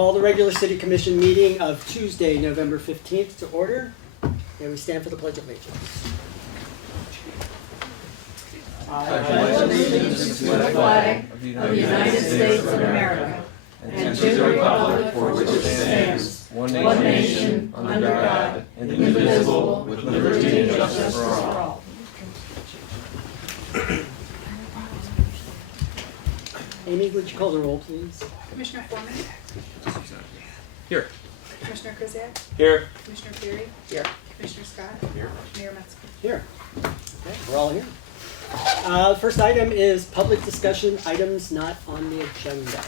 Call the regular City Commission meeting of Tuesday, November 15th to order. May we stand for the Pledge of Allegiance. I pledge allegiance to the flag of the United States of America and to the republic for which it stands, one nation, under God, indivisible, with liberty and justice for all. Amy, would you call the roll, please? Commissioner Foreman? Here. Commissioner Krzysiak? Here. Commissioner Fury? Here. Commissioner Scott? Here. Mayor Metzger? Here. Okay, we're all here. First item is public discussion, items not on the agenda.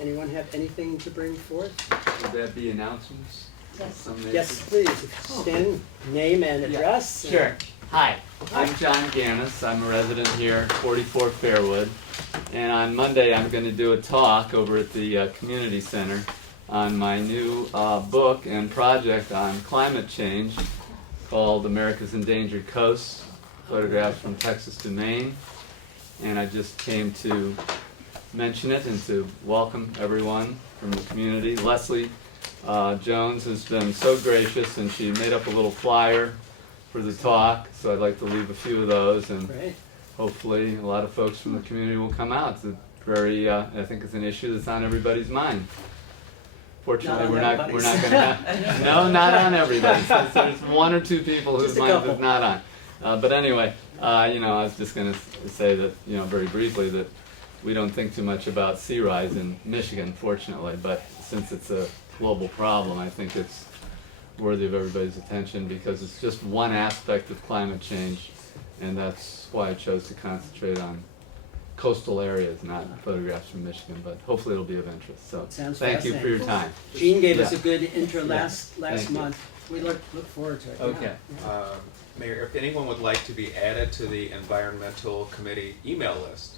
Anyone have anything to bring forth? Would that be announcements? Yes, please. Stand, name and address. Sure. Hi, I'm John Gannis. I'm a resident here, 44 Fairwood. And on Monday, I'm going to do a talk over at the community center on my new book and project on climate change called America's Endangered Coasts, Photographs from Texas to Maine. And I just came to mention it and to welcome everyone from the community. Leslie Jones has been so gracious, and she made up a little flyer for the talk, so I'd like to leave a few of those, and Great. hopefully a lot of folks from the community will come out. It's a very, I think it's an issue that's on everybody's mind. Fortunately, we're not going to have, no, not on everybody. There's one or two people whose mind is not on. But anyway, I was just going to say that, very briefly, that we don't think too much about sea rise in Michigan, fortunately, but since it's a global problem, I think it's worthy of everybody's attention because it's just one aspect of climate change, and that's why I chose to concentrate on coastal areas, not photographs from Michigan, but hopefully it'll be of interest. So Sounds thank you for your time. Jean gave us Yeah. a good intro last Thank you. month. We look forward to it. Okay. Yeah. Mayor, if anyone would like to be added to the Environmental Committee email list,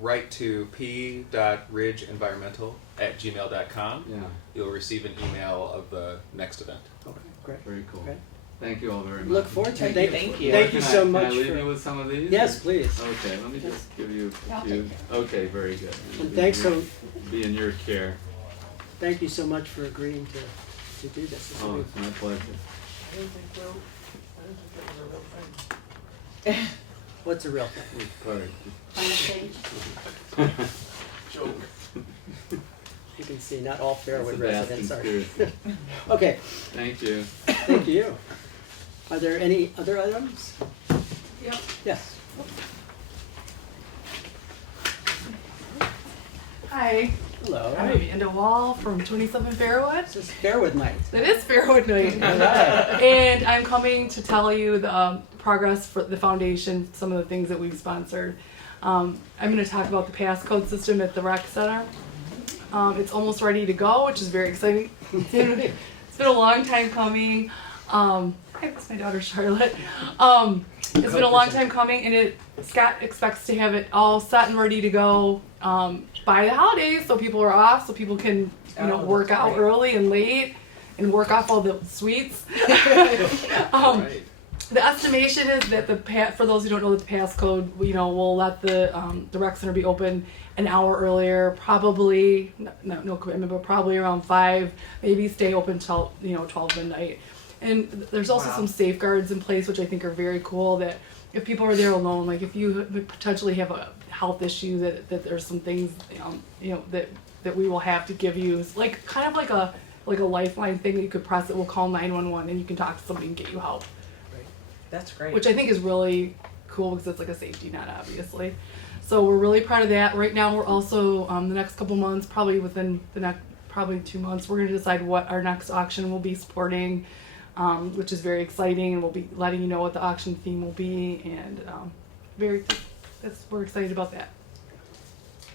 write to p.ridgeenvironmental@gmail.com. Yeah, You'll receive an email of the next event. Okay, great. very cool. Okay. Thank you all very much. Look forward to it. Thank you. Thank you so Can much I leave you for. with some of these? Yes, please. Okay, let me just give you a I'll few. take Okay, very good. And thanks Be in your care. Thank you so much for agreeing to do this. It's Oh, really- it's my pleasure. What's a real thing? Sorry. You can see not all Fairwood It's a vast residents are. conspiracy. Okay, Thank you. thank you. Are there any other items? Yep. Yes. Hi, Hello. I'm Amanda Wall from 27 Fairwood. This is Fairwood night. It is Fairwood night. All right. And I'm coming to tell you the progress for the foundation, some of the things that we've sponsored. I'm going to talk about the passcode system at the rec center. It's almost ready to go, which is very exciting. It's been a long time coming. Hi, that's my daughter Charlotte. It's been a long time coming, and Scott expects to have it all set and ready to go by the holidays, so people are off, so people can work out early and late and work off all the sweets. Right. The estimation is that for those who don't know the passcode, we'll let the rec center be open an hour earlier, probably no commitment, but probably around 5, maybe stay open till 12 midnight. And there's also some safeguards in place, which I think are very cool. That if people are there alone, like if you potentially have a health issue, that there's some things that we will have to give you, like kind of like a lifeline thing that you could press that will call 911 and you can talk to somebody and get you help. That's great. Which I think is really cool because it's like a safety net, obviously. So we're really proud of that. Right now, we're also the next couple months, probably within the next 2 months, we're going to decide what our next auction will be supporting, which is very exciting, and we'll be letting you know what the auction theme will be, and we're excited about that.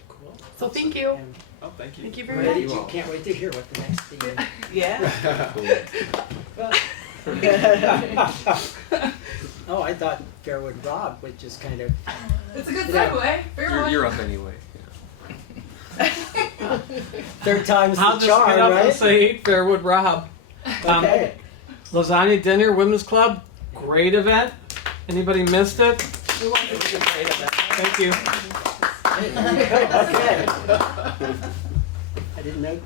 Cool. So thank you. And Oh, thank you. Thank you very ready much. to, can't wait to hear what the next theme is. Yeah. Oh, I thought Fairwood Rob would just kind of. It's a good Yeah. segue. You're up anyway. Third time's I'll the just charm, get up right? and say Fairwood Rob. Okay. Lasagna Dinner Women's Club, great event. Anybody missed it? It was a great event. Thank you. Okay. I didn't know,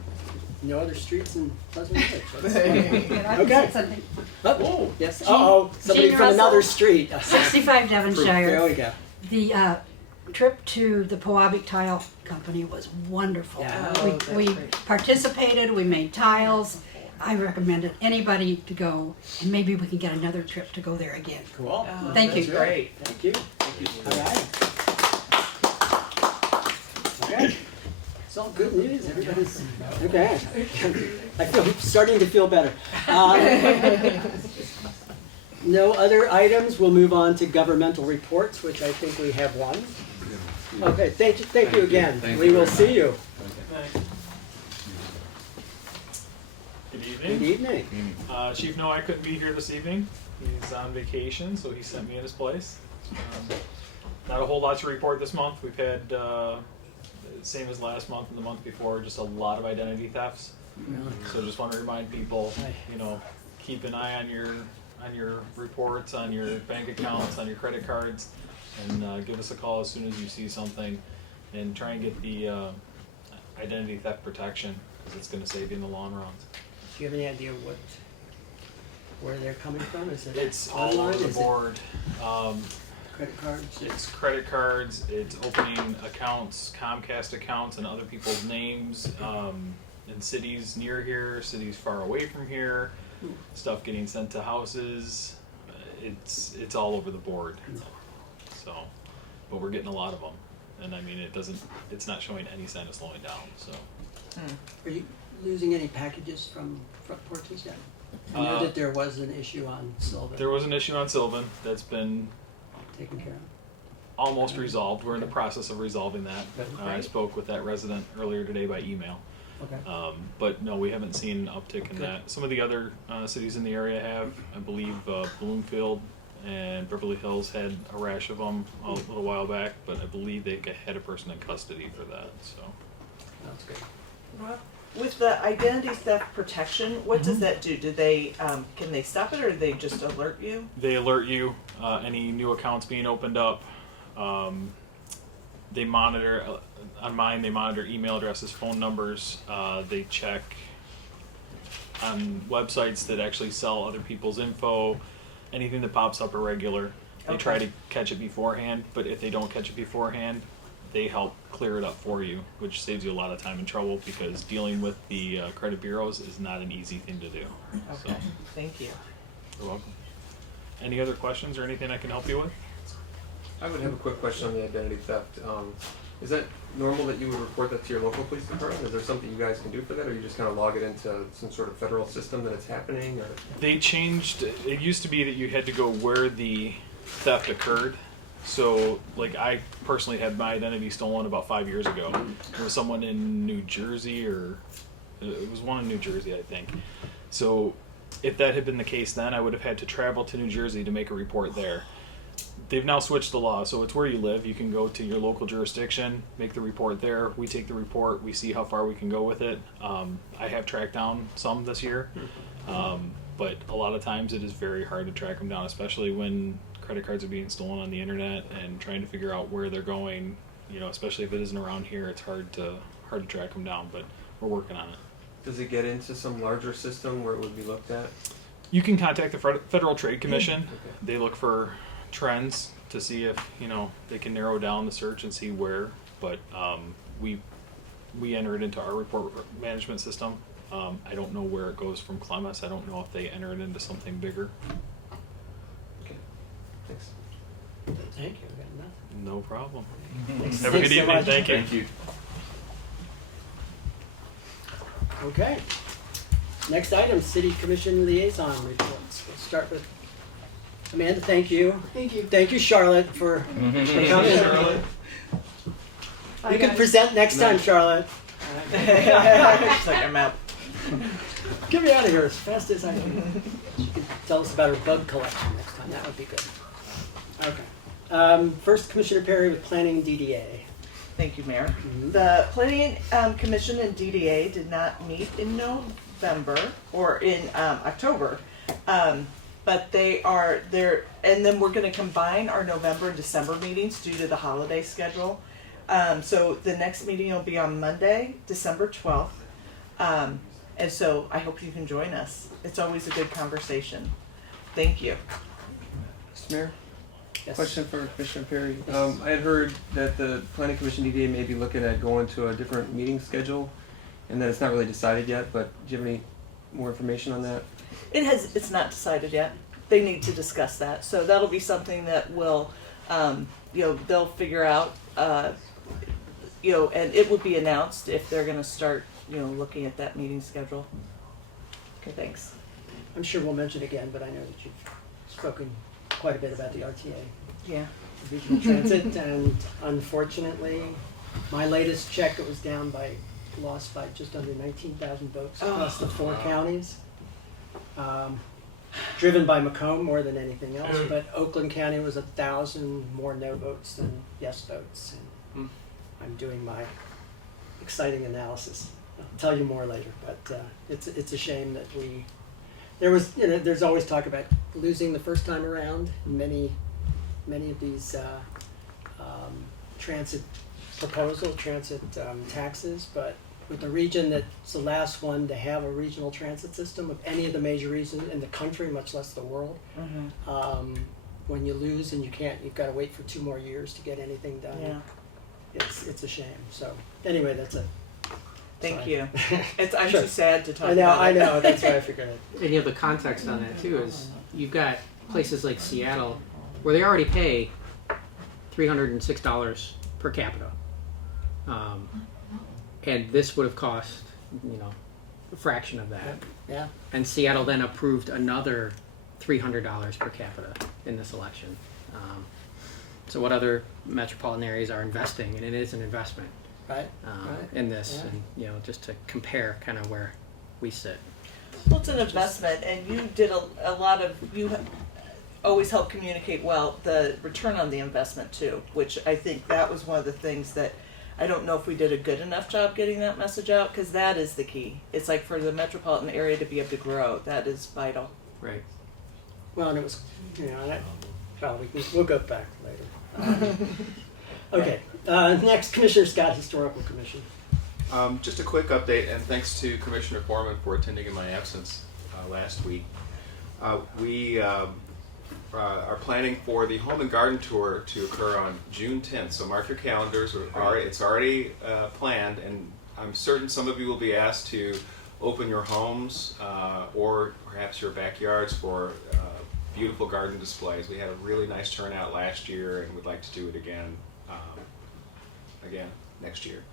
no other streets in Pleasant Village. That's fine. I Okay. can say something. Oh, yes, uh-oh, somebody Jean from another Russell. street. 65 There Devonshire. we go. The trip to the Pewabic Tile Company was wonderful. Yeah. We participated, we made tiles. I recommended anybody to go, and maybe we can get another trip to go there again. Cool. Thank you. Great. Thank you. All right. Okay. It's all good news. Everybody's okay. I feel starting to feel better. No other items. We'll move on to governmental reports, which I think we have one. Okay. Thank you again. Thank We you will very see you. Good Good evening. evening. Chief No, I couldn't be here this evening. He's on vacation, so he sent me in his place. Not a whole lot to report this month. We've had, same as last month and the month before, just a lot of identity thefts. So just want to remind people, you know, keep an eye on your reports, on your bank accounts, on your credit cards, and give us a call as soon as you see something, and try and get the identity theft protection, because it's going to save you in the long run. Do you have any idea where they're coming from? Is it It's all online? over the Is it board. credit cards? It's credit cards, it's opening accounts, Comcast accounts, and other people's names in cities near here, cities far away from here, stuff getting sent to houses. It's all over the board. So, but we're getting a lot of them, and I mean it's not showing any sign of slowing down. So. Are you losing any packages from front porches yet? I know that there was an issue on Sylvan. There was an issue on Sylvan that's been Taken care of. almost resolved. We're in the process of resolving that. I Great. spoke with that resident earlier today by email. Okay. But no, we haven't seen an uptick in Good. that. Some of the other cities in the area have. I believe Bloomfield and Beverly Hills had a rash of them a little while back, but I believe they had a person in custody for that. So That's good. Rob, with the identity theft protection, what does that do? Do they can they stop it, or do they just alert you? they alert you any new accounts being opened up. They monitor on mine. They monitor email addresses, phone numbers. They check on websites that actually sell other people's info. Anything that pops up irregular, they try to catch it beforehand. But if they don't catch it beforehand, they help clear it up for you, which saves you a lot of time and trouble, because dealing with the credit bureaus is not an easy thing to do. Okay, So, thank you. you're welcome. Any other questions or anything I can help you with? I would have a quick question on the identity theft. Is that normal that you would report that to your local police department? Is there something you guys can do for that, or you just kind of log it into some sort of federal system that it's happening? Or They changed. It used to be that you had to go where the theft occurred. So, like, I personally had my identity stolen about 5 years ago. It was someone in New Jersey, or it was one in New Jersey, I think. So, if that had been the case then, I would have had to travel to New Jersey to make a report there. They've now switched the law, so it's where you live. You can go to your local jurisdiction, make the report there. We take the report, we see how far we can go with it. I have tracked down some this year, but a lot of times it is very hard to track them down, especially when credit cards are being stolen on the internet and trying to figure out where they're going. You know, especially if it isn't around here, it's hard to track them down. But we're working on it. does it get into some larger system where it would be looked at? You can contact the Federal Trade Commission. Okay. They look for trends to see if, you know, they can narrow down the search and see where. But we enter it into our report management system. I don't know where it goes from Clemis. I don't know if they enter it into something bigger. Okay, thanks. Thank you. I got nothing. No problem. Thanks. Have a good Thanks so evening. much. Thank you. Thank you. Okay. Next item, City Commission Liaison Reports. We'll start with Amanda. Thank you. Thank you. Thank you, Charlotte, for coming. Charlotte. You can present next time, Charlotte. She's like, I'm out. Get me out of here as fast as I can. She can tell us about her bug collection next time. That would be good. Okay. First, Commissioner Perry with Planning DDA. Thank you, Mayor. Mhm. The Planning Commission and DDA did not meet in November or in October, but they are there. And then we're going to combine our November and December meetings due to the holiday schedule. So the next meeting will be on Monday, December 12th. And so I hope you can join us. It's always a good conversation. Thank you. Mr. Mayor, Yes. question for Commissioner Perry. I had heard that the Planning Commission DDA may be looking at going to a different meeting schedule, and that it's not really decided yet, but do you have any more information on that? It's not decided yet. They need to discuss that. So that'll be something that will, they'll figure out, and it will be announced if they're going to start, looking at that meeting schedule. Okay, thanks. I'm sure we'll mention again, but I know that you've spoken quite a bit about the RTA. Yeah. Regional Transit, and unfortunately, my latest check, it was lost by just under 19,000 votes across the 4 counties. Driven by Macomb more than anything else, but Oakland County was 1,000 more no votes than yes votes. And I'm doing my exciting analysis. I'll tell you more later, but it's a shame that there's always talk about losing the first time around. Many of these transit taxes, but with a region that's the last one to have a regional transit system of any of the major regions in the country, much less the world, when you lose and you've got to wait for 2 more years to get anything done. Yeah. It's a shame. So anyway, that's it. Thank Sorry. you. I'm Sure. too sad to talk about it. I know. That's why I figured it. And you have the context on that too, is you've got places like Seattle where they already pay $306 per capita. And this would have cost, a fraction of that. Yeah. And Seattle then approved another $300 per capita in this election. So what other metropolitan areas are investing, and it is an investment Right. in this, Yeah. and just to compare kind of where we sit. Well, it's an investment, and you did a lot of, you always help communicate well the return on the investment too, which I think that was one of the things that I don't know if we did a good enough job getting that message out, because that is the key. It's like for the metropolitan area to be able to grow, that is vital. Right. Well, and it was, we'll go back later. Okay. Next, Commissioner Scott, Historical Commission. Just a quick update, and thanks to Commissioner Foreman for attending in my absence last week. We are planning for the Home and Garden Tour to occur on June 10th, so mark your calendars. It's already planned, and I'm certain some of you will be asked to open your homes or perhaps your backyards for beautiful garden displays. We had a really nice turnout last year, and would like to do it again next year.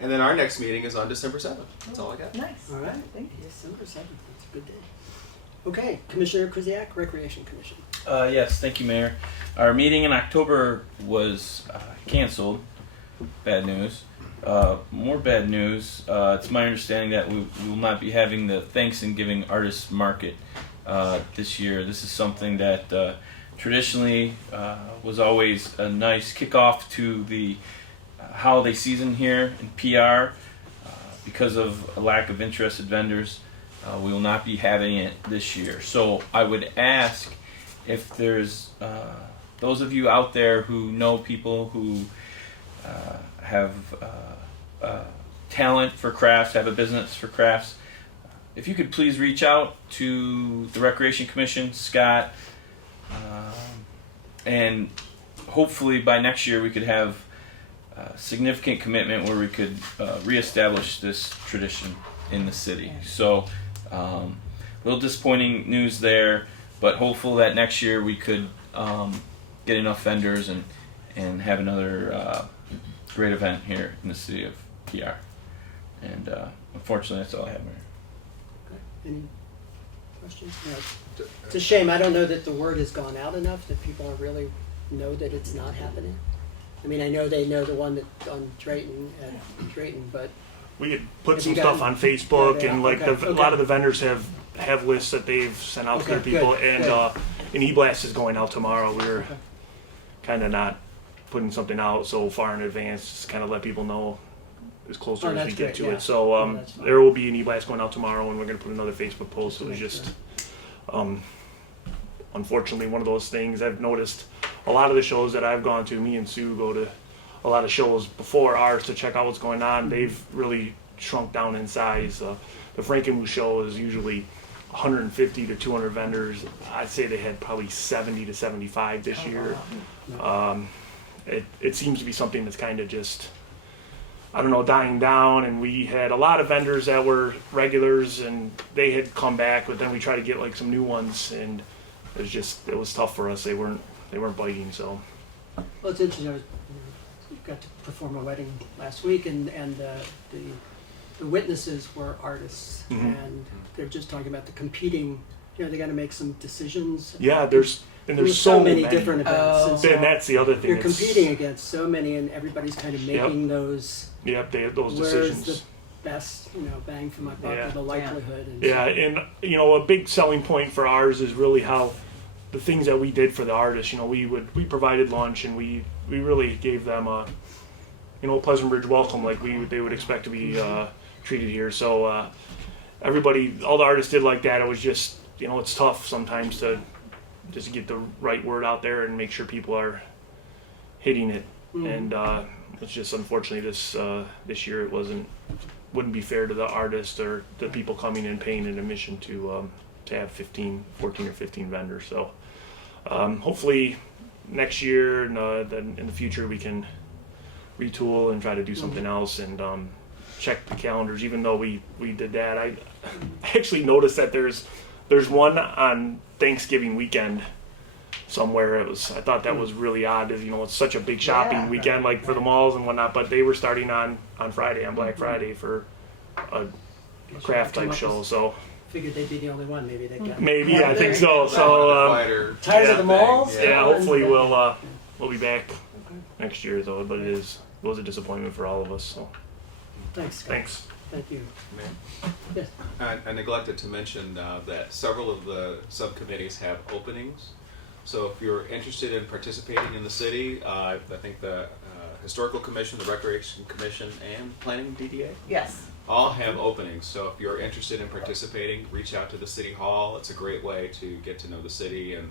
And then our next meeting is on December 7th. That's all I got. Nice. All right. Thank you. December 7th. That's a good day. Okay. Commissioner Krzysiak, Recreation Commission. Yes, thank you, Mayor. Our meeting in October was canceled. Bad news. More bad news. It's my understanding that we will not be having the Thanksgiving Artists Market this year. This is something that traditionally was always a nice kickoff to the holiday season here in PR. Because of a lack of interested vendors, we will not be having it this year. So I would ask if there's those of you out there who know people who have talent for crafts, have a business for crafts, if you could please reach out to the Recreation Commission, Scott, and hopefully by next year we could have significant commitment where we could reestablish this tradition in the city. So a little disappointing news there, but hopeful that next year we could get enough vendors and have another great event here in the city of PR. And unfortunately, that's all I have, Mayor. Okay. Any questions? No. It's a shame. I don't know that the word has gone out enough that people really know that it's not happening. I mean, I know they know the one that on Drayton, but we had put have some you stuff gotten- on Facebook, Yeah, and like okay, a lot of the vendors have lists that they've sent out to their people, and an e-blast is going out tomorrow. We're kind of not putting something out so far in advance, just kind of let people know as closer as we get to it. So there will be an e-blast going out tomorrow, and we're going to put another Facebook post. It was just unfortunately one of those things. I've noticed a lot of the shows that I've gone to, me and Sue go to a lot of shows before ours to check out what's going on. They've really shrunk down in size. The Frankenmuth show is usually 150 to 200 vendors. I'd say they had probably 70 to 75 this year. It seems to be something that's kind of just, I don't know, dying down. And we had a lot of vendors that were regulars, and they had come back, but then we tried to get like some new ones, and it was tough for us. They weren't biting. So. Well, it's interesting. I got to perform a wedding last week, and the witnesses were artists, and they're just talking about the competing. You know, they got to make some decisions. Yeah, there's so many different events. And so and that's the other thing. You're competing against so many, and everybody's kind of making those. Yep, they have those where's decisions. the best, bang for my buck, or the likelihood. And and a big selling point for ours is really how the things that we did for the artists. We provided lunch, and we really gave them a Pleasant Ridge welcome, like they would expect to be treated here. So everybody, all the artists did like that. It was just, it's tough sometimes to just get the right word out there and make sure people are hitting it. And it's just, unfortunately, this year it wouldn't be fair to the artist or the people coming in paying an admission to have 14 or 15 vendors. So hopefully next year and then in the future we can retool and try to do something else and check the calendars. Even though we did that, I actually noticed that there's one on Thanksgiving weekend somewhere. I thought that was really odd. It's such a big shopping weekend, like for the malls and whatnot. But they were starting on Friday, on Black Friday, for a craft type show. So figured they'd be the only one. Maybe they got. Maybe I think so. So tired of the malls. Yeah, hopefully we'll be back next year though. But it was a disappointment for all of us. So thanks. Scott. Thanks. Thank you. Yes. I neglected to mention that several of the subcommittees have openings. So if you're interested in participating in the city, I think the Historical Commission, the Recreation Commission, and Planning DDA Yes. all have openings. So if you're interested in participating, reach out to the City Hall. It's a great way to get to know the city and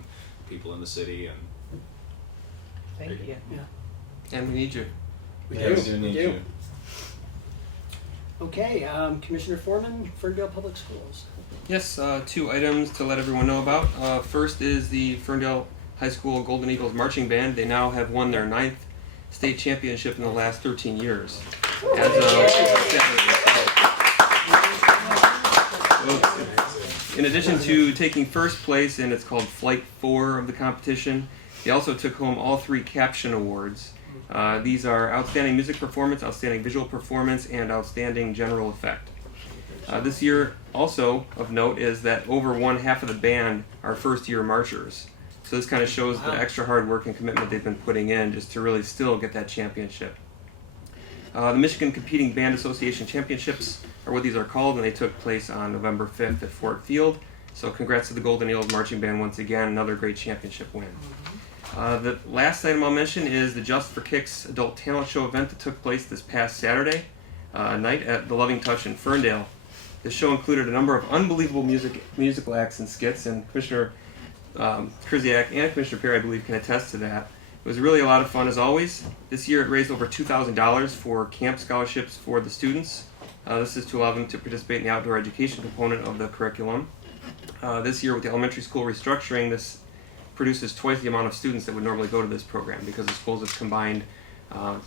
people in the city. And Thank you. Yeah. And we need you. We Yeah, do. we do need you. Okay, Commissioner Foreman, Ferndale Public Schools. Yes, 2 items to let everyone know about. First is the Ferndale High School Golden Eagles Marching Band. They now have won their 9th state championship in the last 13 years. As of Saturday. In addition to taking first place, and it's called Flight 4 of the competition, they also took home all 3 caption awards. These are Outstanding Music Performance, Outstanding Visual Performance, and Outstanding General Effect. This year, also of note, is that over one-half of the band are first-year marchers. So this kind of shows the extra hard work and commitment they've been putting in just to really still get that championship. The Michigan Competing Band Association Championships are what these are called, and they took place on November 5th at Fort Field. So congrats to the Golden Eagles Marching Band once again, another great championship win. The last item I'll mention is the Just for Kicks Adult Talent Show event that took place this past Saturday night at the Loving Touch in Ferndale. The show included a number of unbelievable musical acts and skits, and Commissioner Krzysiak and Commissioner Perry, I believe, can attest to that. It was really a lot of fun as always. This year it raised over $2,000 for camp scholarships for the students. This is to allow them to participate in the outdoor education component of the curriculum. This year with the elementary school restructuring, this produces twice the amount of students that would normally go to this program because the schools have combined.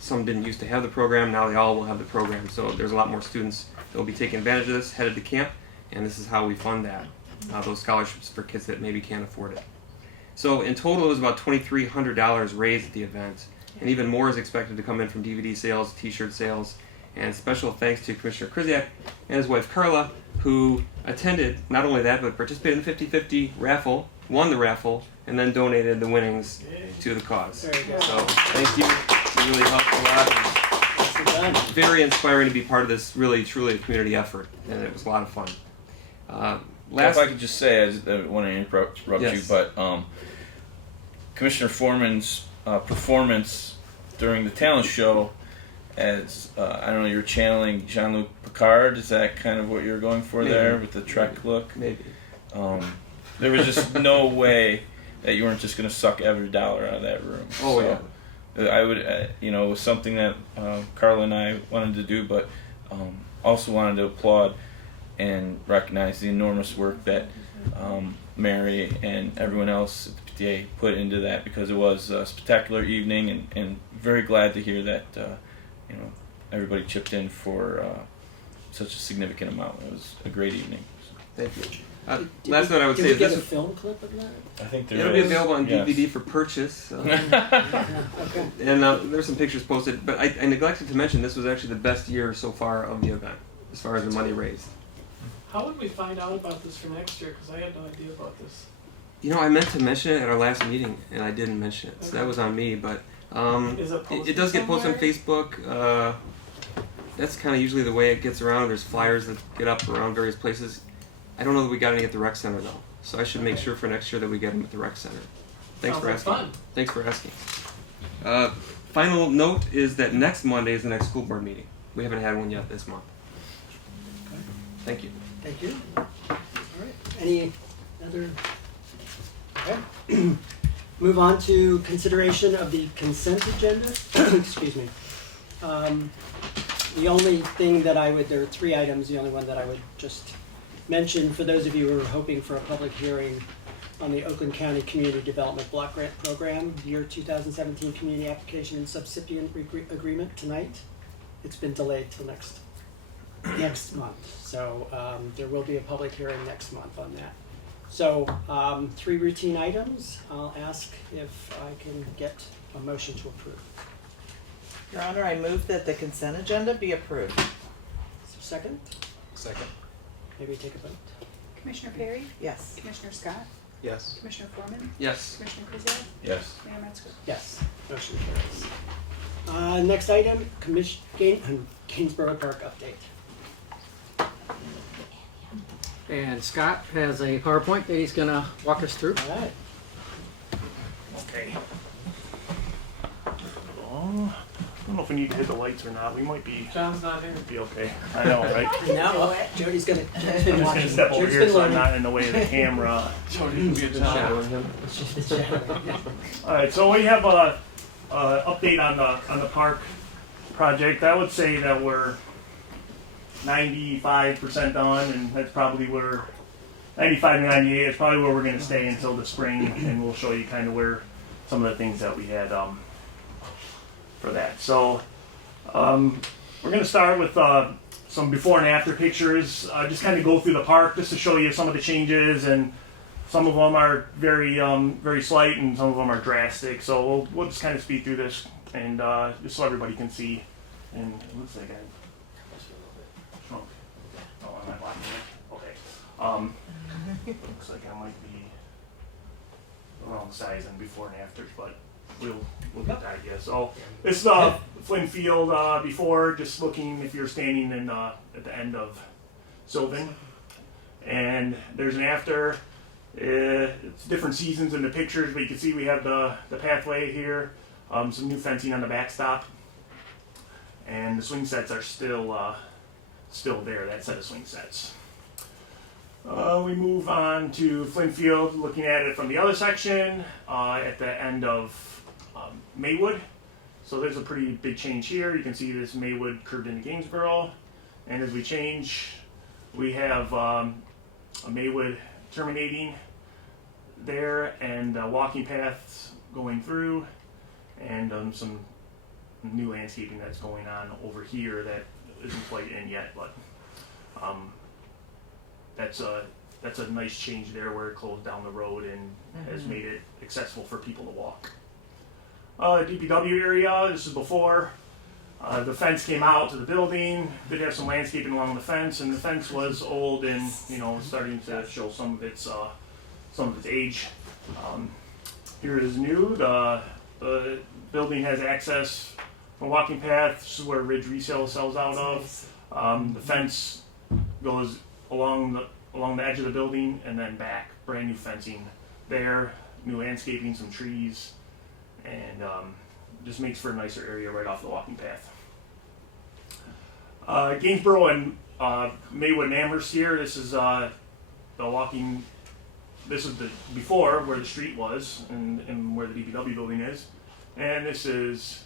Some didn't used to have the program, now they all will have the program. So there's a lot more students that will be taking advantage of this, headed to camp, and this is how we fund that. Those scholarships for kids that maybe can't afford it. So in total it was about $2,300 raised at the event, and even more is expected to come in from DVD sales, t-shirt sales, and special thanks to Commissioner Krzysiak and his wife Carla, who attended not only that, but participated in the 50-50 raffle, won the raffle, and then donated the winnings to the cause. So thank you. It really helped a lot. And very inspiring to be part of this really, truly a community effort, and it was a lot of fun. If I could just say, I don't want to interrupt you, but Commissioner Foreman's performance during the talent show, as I don't know, you're channeling Jean-Luc Picard. Is that kind of what you're going for there with the Trek look? Maybe. There was just no way that you weren't just going to suck every dollar out of that room. Oh, yeah. I would, it was something that Carla and I wanted to do, but also wanted to applaud and recognize the enormous work that Mary and everyone else at the PTA put into that, because it was a spectacular evening, and very glad to hear that everybody chipped in for such a significant amount. It was a great evening. Thank you. Did Last we- note I would did say we is get this a film clip of that? I think there it'll be is, available on yes. DVD for purchase. Yeah, okay. And there's some pictures posted, but I neglected to mention this was actually the best year so far of the event, as far as the money raised. How would we find out about this for next year? Because I had no idea about this. I meant to mention it at our last meeting, and I didn't mention it, so that was on me. But Is it posted it does get posted on somewhere? Facebook. That's kind of usually the way it gets around. There's flyers that get up around various places. I don't know that we got any at the rec center though, so I should make sure for next year that we get them at the rec center. Thanks for Sounds like asking. fun. Thanks for asking. Final note is that next Monday is the next school board meeting. We haven't had one yet this month. Okay. Thank you. Thank you. All right. Any other? Okay. Move on to consideration of the consent agenda. Excuse me. The only thing that there are 3 items. The only one that I would just mention for those of you who are hoping for a public hearing on the Oakland County Community Development Block Grant Program, year 2017 Community Application and Subsecipient Agreement tonight. It's been delayed till next month. So there will be a public hearing next month on that. So 3 routine items. I'll ask if I can get a motion to approve. Your Honor, I move that the consent agenda be approved. Is there a second? Second. Maybe take a vote. Commissioner Perry? Yes. Commissioner Scott? Yes. Commissioner Foreman? Yes. Commissioner Krzysiak? Yes. Mayor Metzger? Yes, motion carries. Next item, Gainsborough Park update. And Scott has a PowerPoint that he's going to walk us through. All right. Okay. I don't know if we need to hit the lights or not. We might be John's not here. okay. I know, right? Now, Jody's been I'm just gonna watching. step over Jody's here been so I'm learning. not in the way of the camera. Shadowing him. All right, so we have a update on the park project. I would say that we're 95% done, and that's probably where 95 to 98 is probably where we're going to stay until the spring, and we'll show you kind of where some of the things that we had for that. So we're going to start with some before and after pictures. Just kind of go through the park just to show you some of the changes, and some of them are very very slight, and some of them are drastic. So we'll just kind of speed through this, and just so everybody can see. And it looks like I shrunk. Oh, am I blocking it? Okay. Looks like I might be the wrong size and before and afters, but we'll get that, yeah. So this is Flynn Field before, just looking if you're standing in at the end of Sylvan. And there's an after. It's different seasons in the pictures, but you can see we have the pathway here, some new fencing on the backstop, and the swing sets are still there, that set of swing sets. We move on to Flynn Field, looking at it from the other section at the end of Maywood. So there's a pretty big change here. You can see this Maywood curved into Gainsborough. And as we change, we have a Maywood terminating there, and walking paths going through, and some new landscaping that's going on over here that isn't quite in yet, but that's a nice change there where it closed down the road and has made it accessible for people to walk. DPW area, this is before. The fence came out to the building, did have some landscaping along the fence, and the fence was old and starting to show some of its age. Here it is new. The building has access from walking path. This is where Ridge Resale sells out of. The fence goes along the edge of the building and then back. Brand new fencing there, new landscaping, some trees, and just makes for a nicer area right off the walking path. Gainsborough and Maywood and Amherst here. This is the walking. This is the before where the street was and where the DPW building is. and this is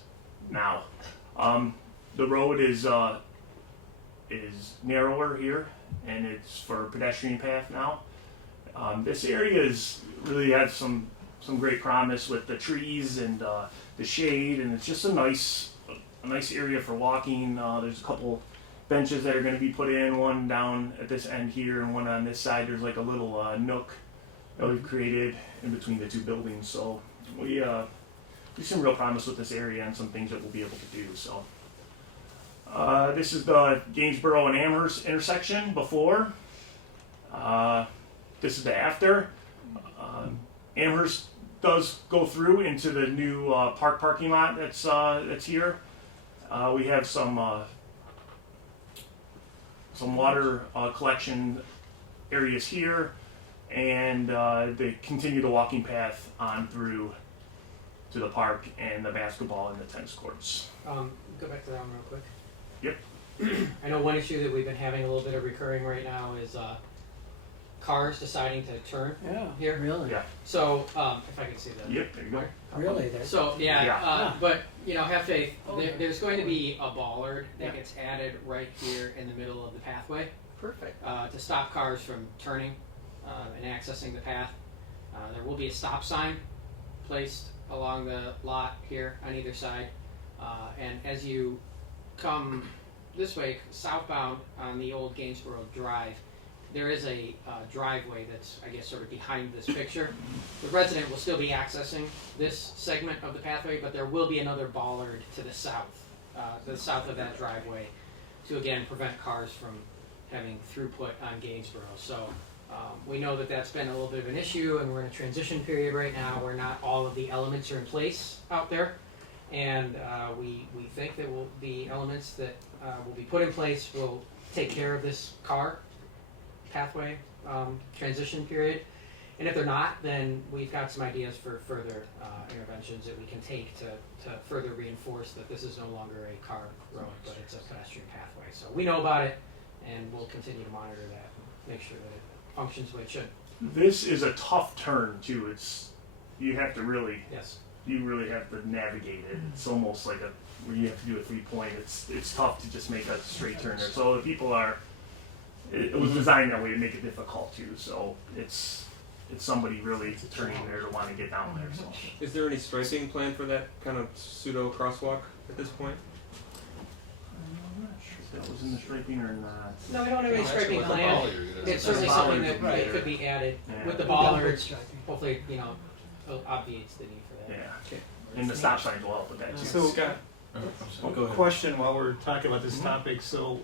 now. The road is narrower here, and it's for pedestrian path now. This area is really has some great promise with the trees and the shade, and it's just a nice area for walking. There's a couple benches that are going to be put in, one down at this end here and one on this side. There's like a little nook that we've created in between the two buildings. So we see some real promise with this area and some things that we'll be able to do. So this is the Gainsborough and Amherst intersection before. This is the after. Amherst does go through into the new parking lot that's here. We have some water collection areas here, and they continue the walking path on through to the park and the basketball and the tennis courts. Go back to that one real quick. Yep. I know one issue that we've been having a little bit of recurring right now is cars deciding to turn here. Really? Yeah. So, if I can see that. Yep, there you go. Really? There. So, Yeah. but, have faith. There's going to be a bollard that gets added right here in the middle of the pathway. Perfect. To stop cars from turning and accessing the path. There will be a stop sign placed along the lot here on either side. And as you come this way, southbound on the old Gainsborough Drive, there is a driveway that's, I guess, sort of behind this picture. The resident will still be accessing this segment of the pathway, but there will be another bollard to the south of that driveway, to again prevent cars from having throughput on Gainsborough. So we know that that's been a little bit of an issue, and we're in a transition period right now where not all of the elements are in place out there. And we think that the elements that will be put in place will take care of this car pathway transition period. And if they're not, then we've got some ideas for further interventions that we can take to further reinforce that this is no longer a car road, but it's a pedestrian pathway. So we know about it, and we'll continue to monitor that and make sure that it functions the way it should. This is a tough turn too. You have to really you really have to navigate it. It's almost like where you have to do a 3-point. It's tough to just make a straight turn there. So the people it was designed that way to make it difficult too. So it's somebody really turning there to want to get down there. So Is there any striping plan for that kind of pseudo crosswalk at this point? I'm not sure if that was in the striping or not. No, we don't have any striping plan. It's certainly The something bollards that would be could be added Yeah. with the We got good bollards. striping. Hopefully, obviates the need for that. Yeah. And the stop signs will help with that too. So, Scott? Go ahead. question while we're talking about this topic. So,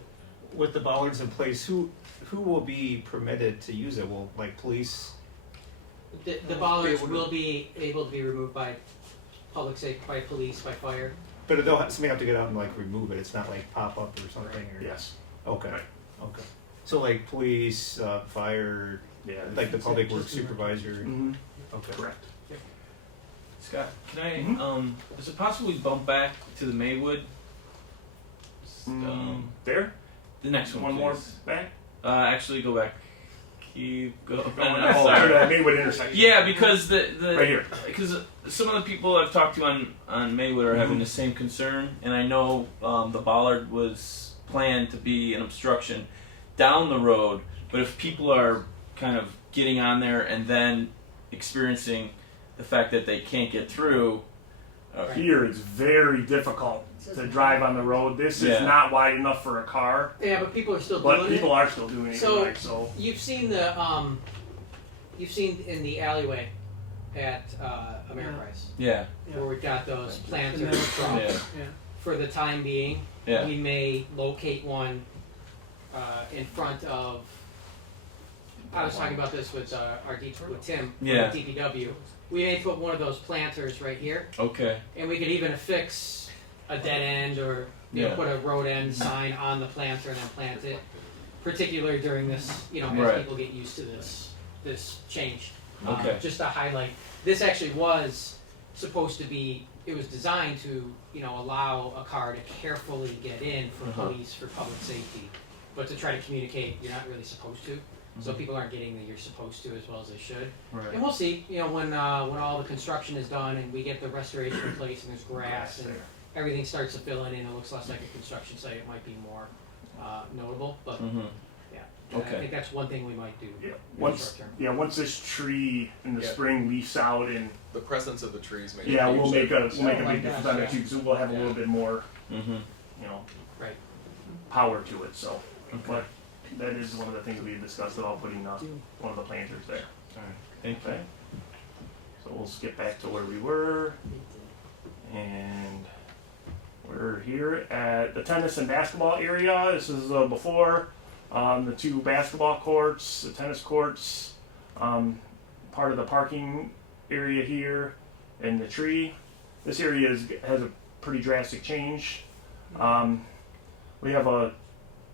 with the bollards in place, who will be permitted to use it? Will police? The bollards will be able to be removed by public safety, by police, by fire. But somebody have to get out and remove it. It's not pop up or something. Or, Yes. Okay. Right. Okay. So police, fire, Yeah. the public works supervisor. Mm-hmm. Okay. Correct. Scott, can I, is it possible we bump back to the Maywood? There? The next one, One more please. back? Actually go back. Keep going. To the Maywood intersection. Yeah, because the Right here. because some of the people I've talked to on Maywood are having the same concern, and I know the bollard was planned to be an obstruction down the road, but if people are kind of getting on there and then experiencing the fact that they can't get through, Here it's very difficult to drive on the road. This is not wide enough for a car. Yeah, but people are still But doing people it. are still doing it. So, anyway, so you've seen you've seen in the alleyway at Ameriprise yeah, where we've got those planters. yeah, For the time being, yeah. we may locate one in front of. I was talking about this with with Tim Yeah. from DPW. We may put one of those planters right here, Okay. and we could even affix a dead end or put a road end sign on the planter and then plant it. Particularly during this, as people get used to this change. Okay. Just to highlight, this actually was supposed to be. It was designed to, allow a car to carefully get in for police, for public safety, but to try to communicate you're not really supposed to. so people aren't getting the "you're supposed to" as well as they should. Right. And we'll see, you know, when all the construction is done and we get the restoration in place and there's grass and everything starts to fill in and it looks less like a construction site, it might be more notable. But yeah, Okay. I think that's one thing we might do. Yeah. in the Once short term. once this tree in the Yeah. spring leaves out and The presence of the trees makes yeah, a huge we'll make a difference. big difference on that too, because we'll have a little bit more, you know, Right. power to it. So, but that is one of the things we discussed about putting one of the planters there. All right. Thank you. Okay. So we'll skip back to where we were, and we're here at the tennis and basketball area. This is before the two basketball courts, the tennis courts, part of the parking area here, and the tree. This area has a pretty drastic change. We have a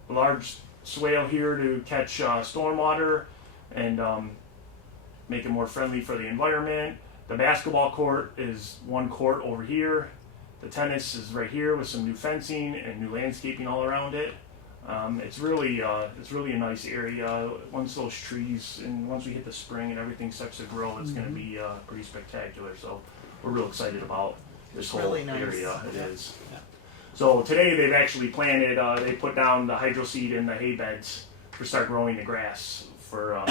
large swale here to catch stormwater and make it more friendly for the environment. The basketball court is one court over here. The tennis is right here with some new fencing and new landscaping all around it. It's really a nice area. Once those trees and once we hit the spring and everything starts to grow, it's going to be pretty spectacular. So we're real excited about this whole really nice. area. It is. So today they've actually planted. They put down the hydro seed in the hay beds for start growing the grass for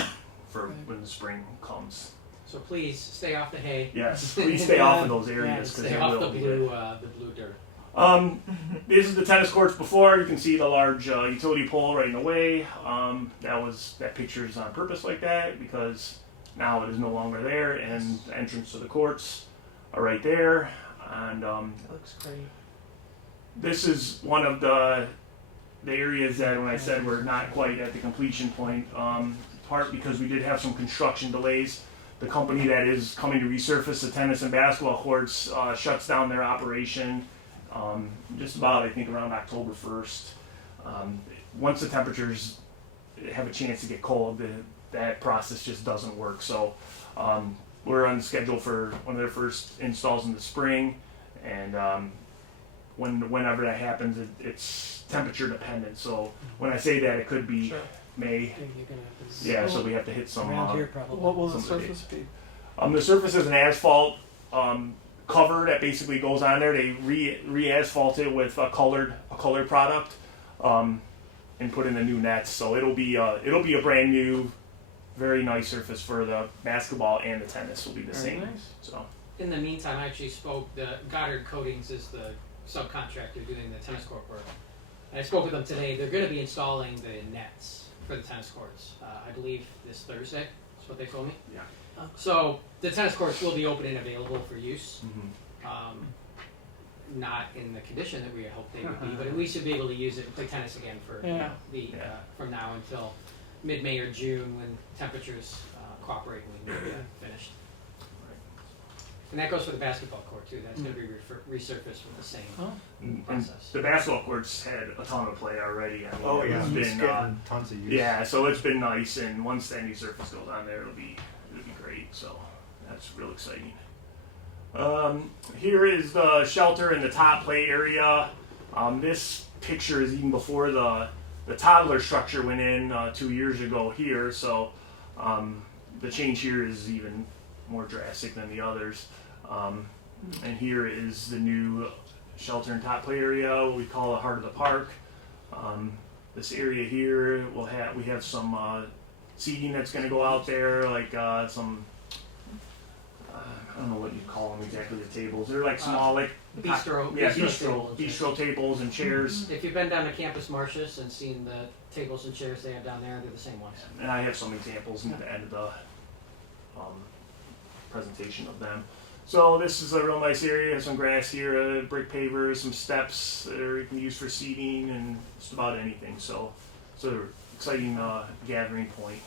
when the spring comes. So please stay off the hay. Yes, please stay off of those areas because stay they off will the be blue wet. the blue dirt. This is the tennis courts before. You can see the large utility pole right in the way. That picture is on purpose like that because now it is no longer there, and the entrance to the courts are right there. And That looks great. this is one of the areas that when I said we're not quite at the completion point, part because we did have some construction delays. The company that is coming to resurface the tennis and basketball courts shuts down their operation just about, I think, around October 1st. Once the temperatures have a chance to get cold, that process just doesn't work. So we're on schedule for one of their first installs in the spring, and whenever that happens, it's temperature dependent. So when I say that, it could be May. Yeah, so we have to hit some. Around here, probably. What will the some of surface dates. be? The surface is an asphalt cover that basically goes on there. They re-asphalt it with a colored product and put in the new nets. So it'll be a brand new, very nice surface for the basketball and the tennis. Will be the same. Nice. So In the meantime, I actually spoke. The Goddard Coatings is the subcontractor doing the tennis court work. And I spoke with them today. They're going to be installing the nets for the tennis courts. I believe this Thursday. That's what they told me. Yeah. So the tennis courts will be open and available for use. Not in the condition that we had hoped they would be, but at least you'll be able to use it and play tennis again for from now until mid-May or June when temperatures cooperate and we can get finished. And that goes for the basketball court too. That's going to be resurfaced with the same process. the basketball courts had a ton of play already. I mean, Oh yeah, it's it's been getting tons of use. yeah, so it's been nice, and once that new surface goes on there, it'll be great. So that's real exciting. Here is the shelter in the top play area. This picture is even before the toddler structure went in 2 years ago here. So the change here is even more drastic than the others. And here is the new shelter and top play area, what we call the heart of the park. This area here we have some seating that's going to go out there, like some I don't know what you call them exactly. The tables, they're like small, like bistro tables and chairs. If you've been down to Campus Martius and seen the tables and chairs they have down there, they're the same ones. And I have some examples at the end of the presentation of them. So this is a real nice area. Some grass here, brick pavers, some steps that you can use for seating and just about anything. So it's an exciting gathering point.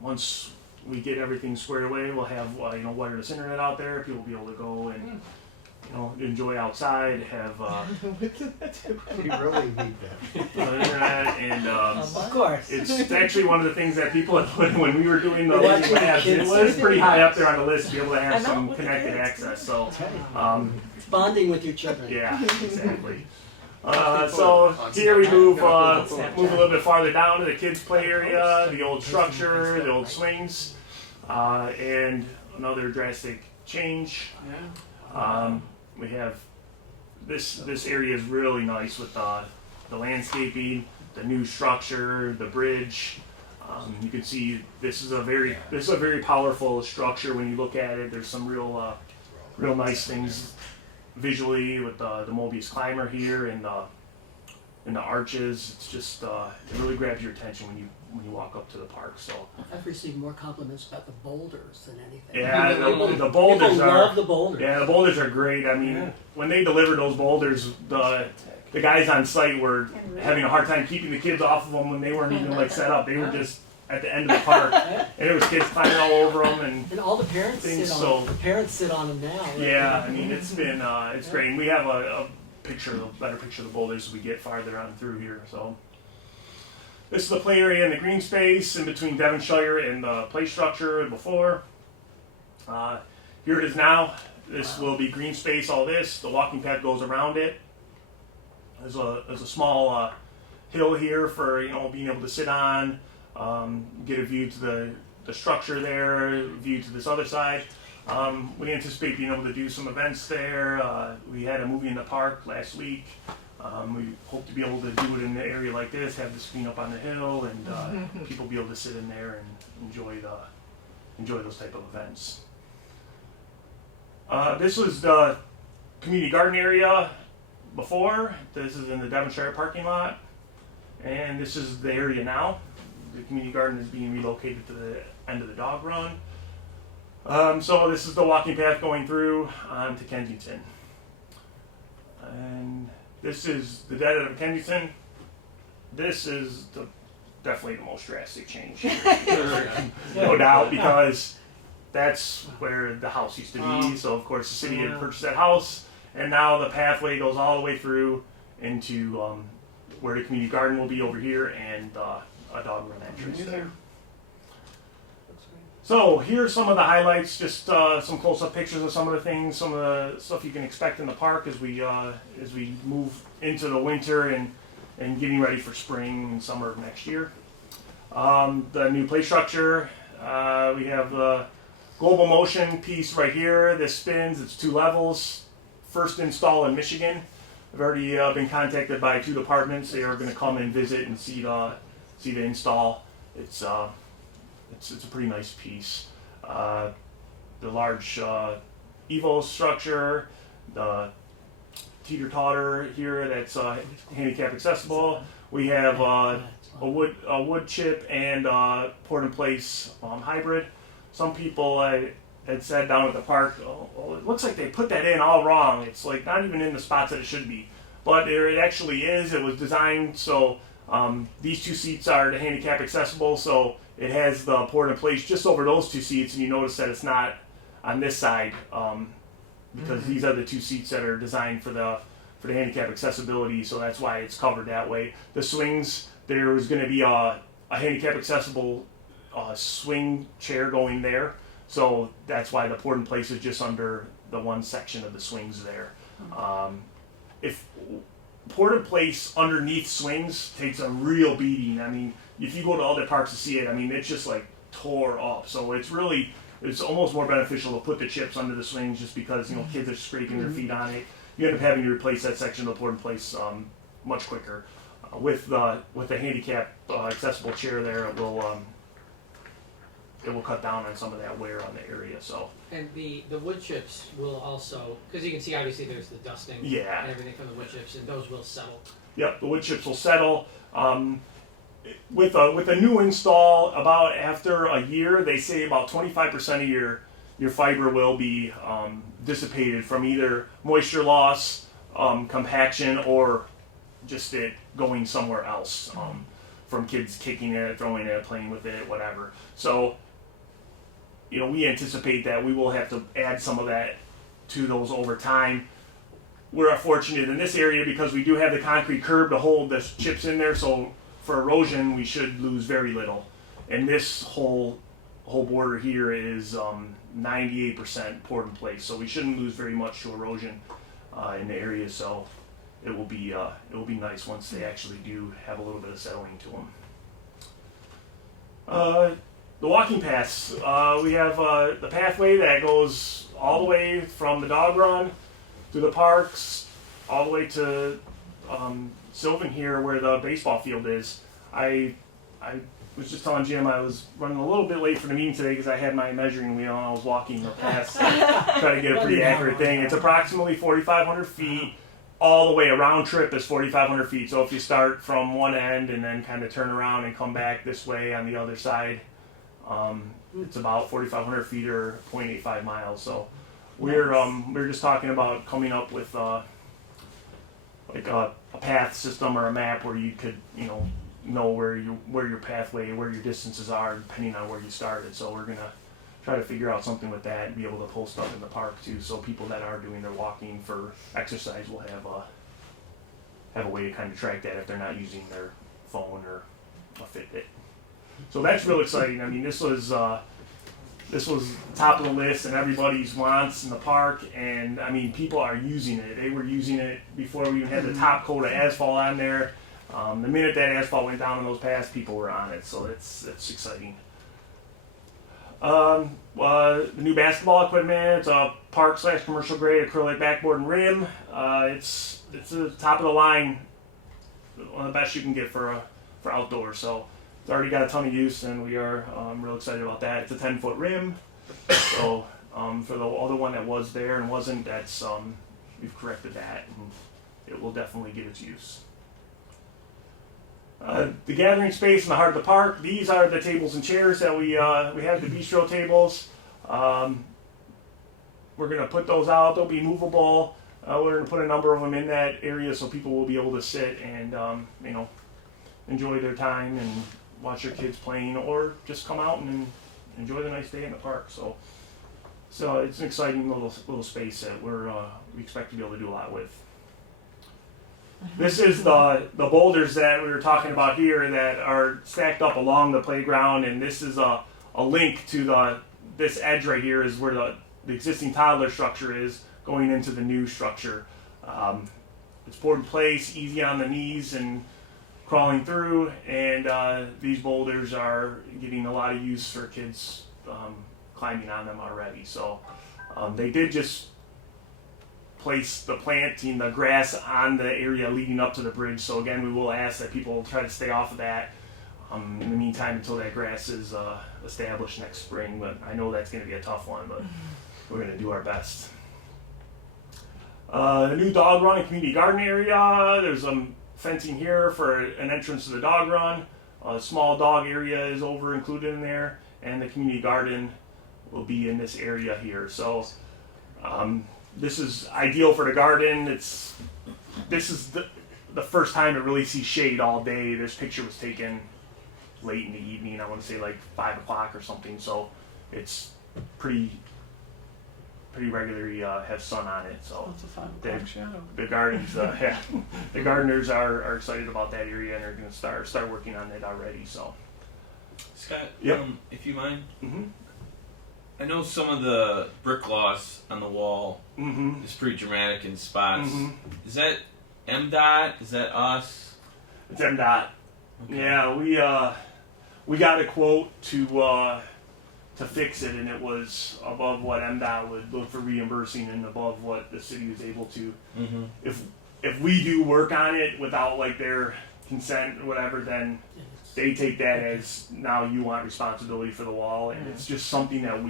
Once we get everything squared away, we'll have wireless internet out there. People will be able to go and enjoy outside, have We really need that. internet, and Of course. it's actually one of the things that people had put when we were doing the labs. It was pretty high up there on the list to be able to have some connected access. So It's bonding with your children. yeah, exactly. So here we move a little bit farther down to the kids' play area, the old structure, the old swings, and another drastic change. We have this area is really nice with the landscaping, the new structure, the bridge. You can see this is a very powerful structure when you look at it. There's some real nice things visually with the Mobius climber here and the arches. It's just it really grabs your attention when you walk up to the park. So I've received more compliments about the boulders than anything. yeah, the boulders people are love the boulders. Yeah, the boulders are great. I mean, when they delivered those boulders, the guys on site were having a hard time keeping the kids off of them when they weren't even like set up. They were just at the end of the park, and there was kids climbing all over them, and all the parents things. sit on. The parents sit on them now. Right? Yeah, I mean it's been it's great. And we have a better picture of the boulders as we get farther on through here. So this is the play area and the green space in between Devonshire and the play structure before. Here it is now. This will be green space. All this. The walking path goes around it. There's a small hill here for being able to sit on, get a view to the structure there, view to this other side. We anticipate being able to do some events there. We had a movie in the park last week. We hope to be able to do it in an area like this, have the screen up on the hill, and people be able to sit in there and enjoy those type of events. This was the community garden area before. This is in the Devonshire parking lot, and this is the area now. The community garden is being relocated to the end of the dog run. So this is the walking path going through to Kensington, and this is the dead end of Kensington. This is definitely the most drastic change, no doubt, because that's where the house used to be. So of course the city had purchased that house. And now the pathway goes all the way through into where the community garden will be over here, and a dog run entrance there. So here's some of the highlights, just some close-up pictures of some of the things, some of the stuff you can expect in the park as we move into the winter and getting ready for spring and summer of next year. The new play structure, we have the global motion piece right here. This spins, it's 2 levels. First install in Michigan. I've already been contacted by 2 departments. They are going to come and visit and see the install. It's a pretty nice piece. The large Evo structure, the teeter-totter here that's handicap accessible. We have a wood chip and port in place hybrid. Some people had said down at the park, it looks like they put that in all wrong. It's like not even in the spots that it should be. But there it actually is. It was designed so these 2 seats are the handicap accessible, so it has the port in place just over those 2 seats, and you notice that it's not on this side because these are the 2 seats that are designed for the handicap accessibility, so that's why it's covered that way. The swings, there was going to be a handicap accessible swing chair going there. So that's why the port in place is just under the one section of the swings there. If port in place underneath swings takes a real beating. I mean, if you go to other parks to see it, I mean, it's just like tore up. So it's almost more beneficial to put the chips under the swings just because, kids are scraping their feet on it. You end up having to replace that section of the port in place much quicker. With the handicap accessible chair there, it will cut down on some of that wear on the area. So and the wood chips will also, because you can see obviously there's the dusting and everything from the wood chips, and those will settle. Yep, the wood chips will settle. With a new install, about after a year, they say about 25% of your fiber will be dissipated from either moisture loss, compaction, or just it going somewhere else from kids kicking it, throwing it, playing with it, whatever. So we anticipate that we will have to add some of that to those over time. We're fortunate in this area because we do have the concrete curb to hold the chips in there, so for erosion we should lose very little. And this whole border here is 98% poured in place, so we shouldn't lose very much to erosion in the area. So it will be nice once they actually do have a little bit of settling to them. The walking paths. We have the pathway that goes all the way from the dog run through the parks, all the way to Sylvan here, where the baseball field is. I was just telling Jim I was running a little bit late for the meeting today because I had my measuring wheel and I was walking the paths, try to get a pretty accurate thing. It's approximately 4,500 feet. All the way, a round trip is 4,500 feet. So if you start from one end and then kind of turn around and come back this way on the other side, it's about 4,500 feet or 0.85 miles. So we're just talking about coming up with like a path system or a map where you could know where your pathway, where your distances are, depending on where you started. So we're gonna try to figure out something with that and be able to post up in the park too, so people that are doing their walking for exercise will have a way to kind of track that if they're not using their phone or a Fitbit. So that's real exciting. I mean, this was top of the list and everybody's wants in the park, and I mean, people are using it. They were using it before we even had the top coat of asphalt on there. The minute that asphalt went down on those paths, people were on it, so it's exciting. The new basketball equipment, it's a park/commercial grade acrylic backboard and rim. It's the top of the line, one of the best you can get for outdoors. So it's already got a ton of use, and we are real excited about that. It's a 10-foot rim. So for the other one that was there and wasn't, that's we've corrected that, and it will definitely get its use. The gathering space in the heart of the park. These are the tables and chairs that we have, the bistro tables. We're going to put those out. They'll be movable. We're going to put a number of them in that area so people will be able to sit and enjoy their time and watch their kids playing, or just come out and enjoy the nice day in the park. So it's an exciting little space that we expect to be able to do a lot with. This is the boulders that we were talking about here that are stacked up along the playground, and this is a link to this edge right here is where the existing toddler structure is going into the new structure. It's poured in place, easy on the knees and crawling through, and these boulders are getting a lot of use for kids climbing on them already. So they did just place the planting, the grass on the area leading up to the bridge. So again, we will ask that people try to stay off of that in the meantime until that grass is established next spring. But I know that's going to be a tough one, but we're going to do our best. The new dog run and community garden area. There's fencing here for an entrance to the dog run. A small dog area is included in there, and the community garden will be in this area here. So this is ideal for the garden. This is the first time to really see shade all day. This picture was taken late in the evening. I want to say like 5 o'clock or something. So it's pretty regularly have sun on it. So That's a 5 o'clock shadow. the gardens, the gardeners are excited about that area, and they're going to start working on it already. So Scott, Yep. If you mind, mm-hmm. I know some of the brick gloss on the wall Mm-hmm. is pretty dramatic in spots. Mm-hmm. Is that MDOT? Is that us? It's MDOT. Okay. Yeah, we got a quote to fix it, and it was above what MDOT would look for reimbursing and above what the city was able to. Mm-hmm. If we do work on it without like their consent or whatever, then they take that as now you want responsibility for the wall, and it's just something that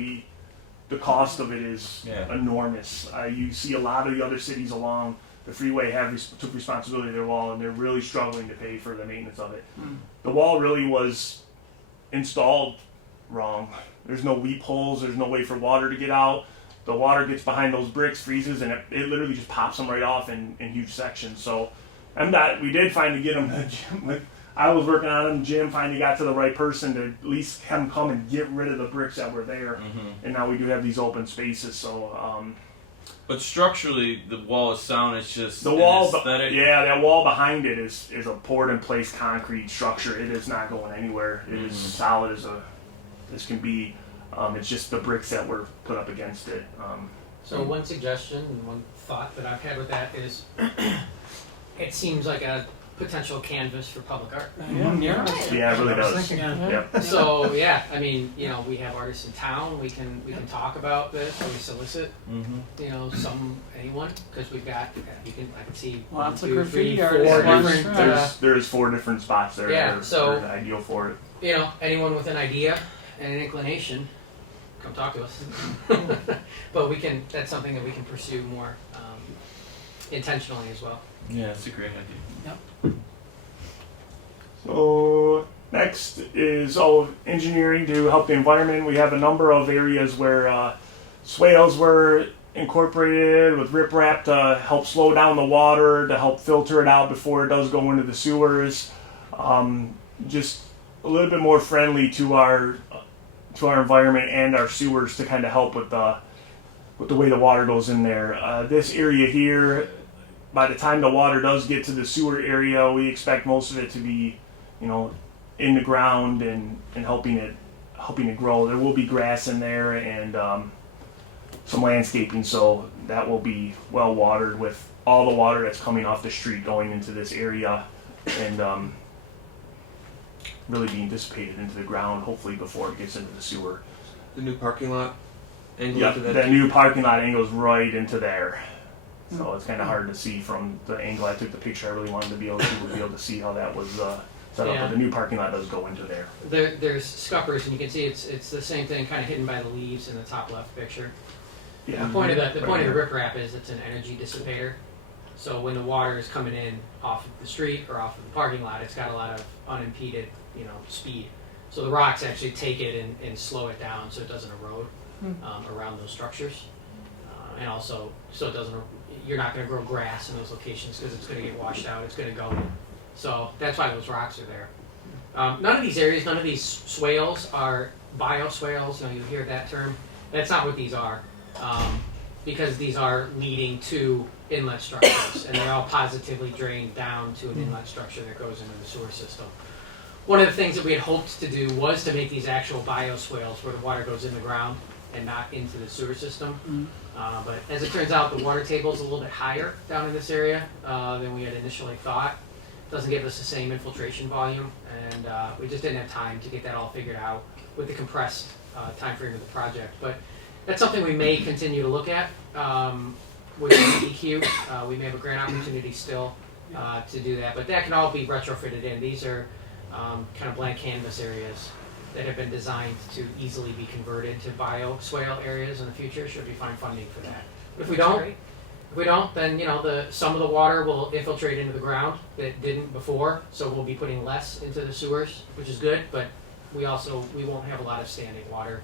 the cost of it is enormous. You see a lot of the other cities along the freeway took responsibility of their wall, and they're really struggling to pay for the maintenance of it. The wall really was installed wrong. There's no weep holes, there's no way for water to get out. The water gets behind those bricks, freezes, and it literally just pops them right off in huge sections. So we did finally get them. I was working on them. Jim finally got to the right person to at least have them come and get rid of the bricks that were there. Mm-hmm. And now we do have these open spaces. So, but structurally, the wall is sound. It's just the wall. aesthetic. That wall behind it is a poured in place concrete structure. It is not going anywhere. It is solid as can be. It's just the bricks that were put up against it. So one suggestion and one thought that I've had with that is it seems like a potential canvas for public art. Yeah, it really does. Yep. So yeah, I mean, you know, we have artists in town. We can talk about this. We solicit, you know, anyone, because we've got I can see Lots of 1, 2, 3, graffiti 4 artists. different. There's 4 different spots there Yeah, that so- are ideal for it. You know, anyone with an idea and an inclination, come talk to us. But that's something that we can pursue more intentionally as well. Yeah, that's a great idea. So next is engineering to help the environment. We have a number of areas where swales were incorporated with riprap to help slow down the water, to help filter it out before it does go into the sewers. Just a little bit more friendly to our environment and our sewers to kind of help with the way the water goes in there. This area here, by the time the water does get to the sewer area, we expect most of it to be, you know, in the ground and helping it grow. There will be grass in there and some landscaping, so that will be well watered with all the water that's coming off the street going into this area and really being dissipated into the ground, hopefully before it gets into the sewer. The new parking lot angle Yep, to that. that new parking lot angles right into there. So it's kind of hard to see from the angle I took the picture. I really wanted to be able to see how that was set up. Yeah. But the new parking lot does go into there. There's scuppers, and you can see it's the same thing, kind of hidden by the leaves in the top left picture. Yeah. The point of the Right there. riprap is it's an energy dissipator. So when the water is coming in off of the street or off of the parking lot, it's got a lot of unimpeded, you know, speed. So the rocks actually take it and slow it down so it doesn't erode around those structures. And also, so it doesn't, you're not going to grow grass in those locations because it's going to get washed out. It's going to go in. So that's why those rocks are there. None of these areas, none of these swales are bioswales. You know, you hear that term. That's not what these are, because these are leading to inlet structures, and they're all positively drained down to an inlet structure that goes into the sewer system. One of the things that we had hoped to do was to make these actual bioswales where the water goes in the ground and not into the sewer system. But as it turns out, the water table is a little bit higher down in this area than we had initially thought. Doesn't give us the same infiltration volume, and we just didn't have time to get that all figured out with the compressed time frame of the project. But that's something we may continue to look at with the EQ. We may have a grant opportunity still to do that, but that can all be retrofitted in. These are kind of blank canvas areas that have been designed to easily be converted to bioswale areas in the future. Should we find funding for that? But if we don't, then you know some of the water will infiltrate into the ground that didn't before. So we'll be putting less into the sewers, which is good. But we won't have a lot of standing water.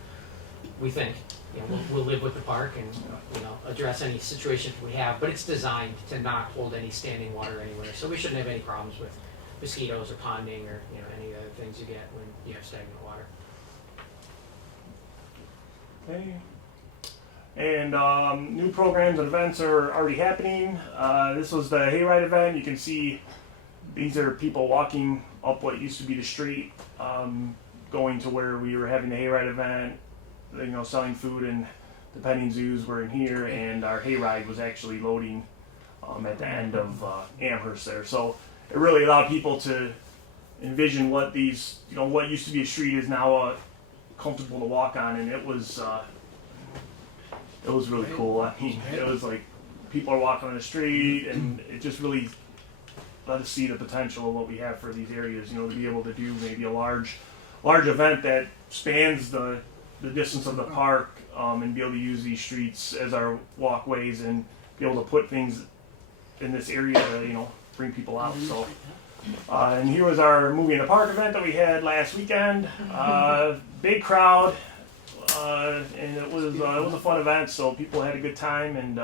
We think, you know, we'll live with the park and you know address any situations we have. But it's designed to not hold any standing water anywhere. So we shouldn't have any problems with mosquitoes or ponding or you know any other things you get when you have stagnant water. Okay. And new programs and events are already happening. This was the hayride event. You can see these are people walking up what used to be the street, going to where we were having the hayride event. You know, selling food, and the petting zoos were in here, and our hayride was actually loading at the end of Amherst there. So it really allowed people to envision what these, you know, what used to be a street is now comfortable to walk on, and it was really cool. I mean, it was like people are walking on the street, and it just really let us see the potential of what we have for these areas. You know, to be able to do maybe a large event that spans the distance of the park, and be able to use these streets as our walkways and be able to put things in this area to, you know, bring people out. So, and here was our movie in the park event that we had last weekend. Big crowd, and it was a fun event. So people had a good time, and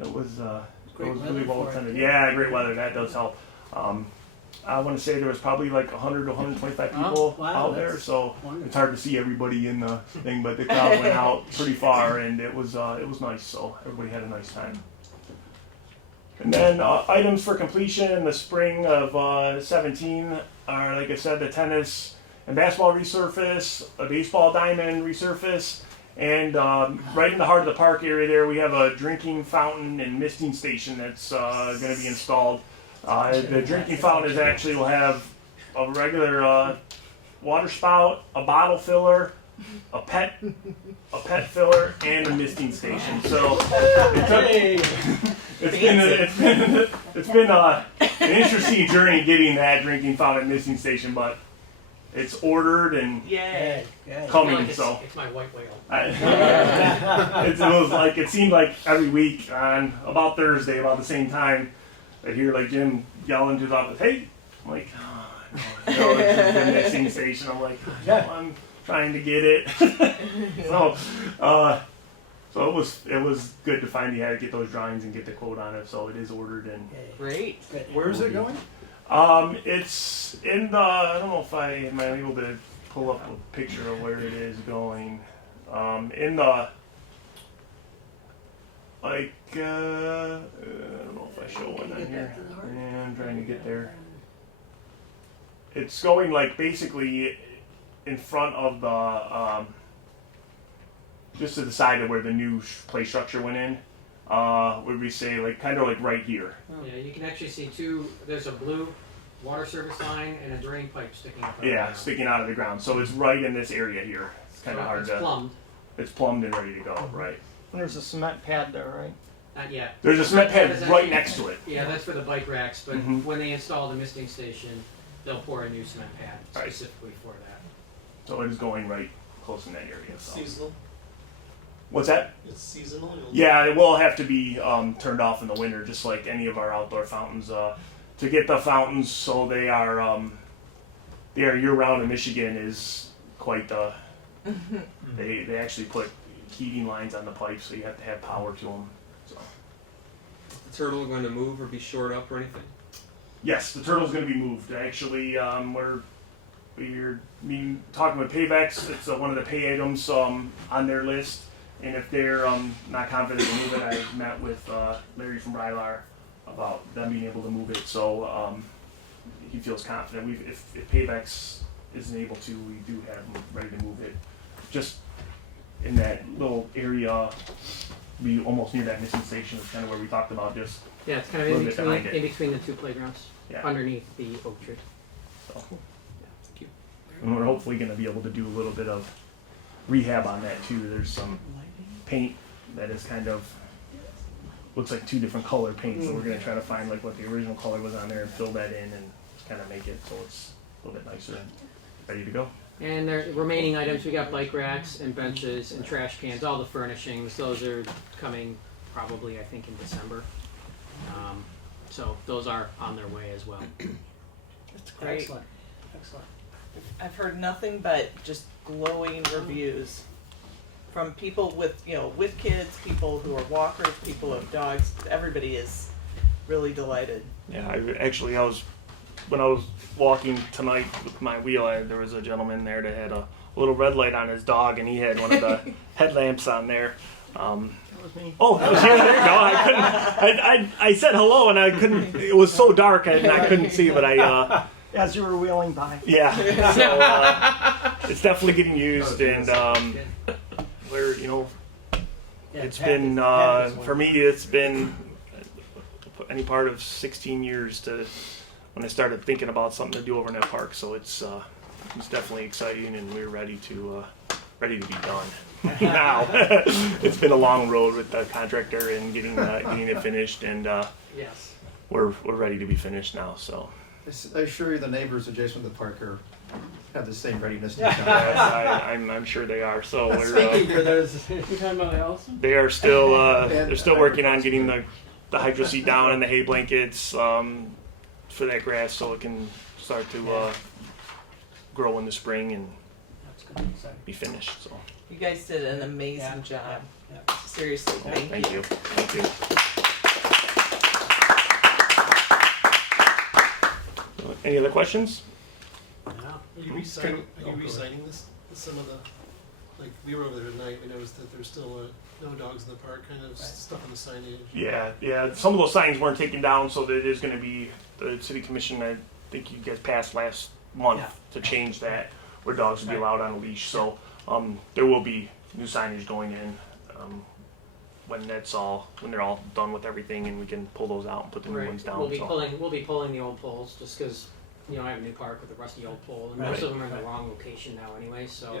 it was really well attended. Yeah, great weather. That does help. I want to say there was probably like 100 to 125 people out there, so it's hard to see everybody in the thing, but the crowd went out pretty far, and it was nice. So everybody had a nice time. And then items for completion in the spring of 17 are, like I said, the tennis and basketball resurface, a baseball diamond resurface, and right in the heart of the park area there, we have a drinking fountain and misting station that's going to be installed. The drinking fountain is actually will have a regular water spout, a bottle filler, a pet filler, and a misting station. So it's been an interesting journey getting that drinking fountain misting station, but it's ordered and Yay. coming. It's my white whale. It seemed like every week on about Thursday, about the same time, I'd hear like Jim yelling to his office, "Hey!" I'm like, "Oh, it's just the missing station." I'm like, I'm trying to get it. So it was good to finally have to get those drawings and get the quote on it. So it is ordered and Great. Where is it going? it's in the. I don't know if I am able to pull up a picture of where it is going. In the like I don't know if I show one on here. Yeah, I'm trying to get there. It's going like basically in front of the just to the side of where the new play structure went in. Would we say like kind of like right here? Yeah, you can actually see there's a blue water service line and a drain pipe sticking up. Yeah, sticking out of the ground. So it's right in this area here. It's kind of hard it's to. plumbed. It's plumbed and ready to go. Right. And there's a cement pad there, right? Not yet. There's a cement pad That's right actually- next to it. Yeah, that's for the bike racks, but Mhm. when they install the misting station, they'll pour a new cement pad Right. specifically for that. So it is going right close in that area. So. Seasonal. What's that? It's seasonal. Yeah, it will have to be turned off in the winter, just like any of our outdoor fountains. To get the fountains so they are year round in Michigan is quite. They actually put heating lines on the pipes, so you have to have power to them. So. Is the turtle going to move or be shored up or anything? Yes, the turtle's going to be moved. Actually, we're talking with Payvex. It's one of the pay items on their list. And if they're not confident to move it, I met with Larry from Brylar about them being able to move it. So he feels confident. If Payvex isn't able to, we do have them ready to move it. Just in that little area, be almost near that missing station. Is kind of where we talked about just. Yeah, it's kind of in between the two playgrounds, underneath the oak tree. So. And we're hopefully going to be able to do a little bit of rehab on that too. There's some paint that is kind of looks like two different color paint, so we're going to try to find like what the original color was on there and fill that in and kind of make it so it's a little bit nicer and ready to go. And the remaining items, we got bike racks and benches and trash cans, all the furnishings. Those are coming probably, I think, in December. So those are on their way as well. That's great. Excellent. I've heard nothing but just glowing reviews from people with kids, people who are walkers, people who have dogs. Everybody is really delighted. Yeah, when I was walking tonight with my wheel, there was a gentleman there that had a little red light on his dog, and he had one of the headlamps on there. That was me. Oh, that was you. There you go. I couldn't. I said hello, and I couldn't. It was so dark, I couldn't see. But as you were wheeling by. Yeah. So it's definitely getting used, and it's been for me. It's been any part of 16 years to when I started thinking about something to do over in that park. So it's definitely exciting, and we're ready to be done. Now it's been a long road with the contractor and getting it finished, and yes, we're ready to be finished now. So I assure you, the neighbors adjacent to the park have the same readiness. yes, I'm sure they are. So we're Speaking for those, you talking about Allison? they are still they're still working on getting the hydro seat down and the hay blankets for that grass so it can start to grow in the spring and be finished. So. You guys did an amazing job. Yeah. Seriously, thank you. Thank you. Any other questions? Are you re-signing this? Some of the, like we were over there tonight. We noticed that there's still no dogs in the park, kind of stuff on the signage. Yeah. Some of those signs weren't taken down, so that is going to be the city commission. I think you guys passed last month to change that, where dogs will be allowed on a leash. So there will be new signage going in when they're all done with everything, and we can pull those out and put the new ones down. We'll be so. pulling the old poles just because I have a new park with a rusty old pole, and most of them are in the wrong location now anyway. So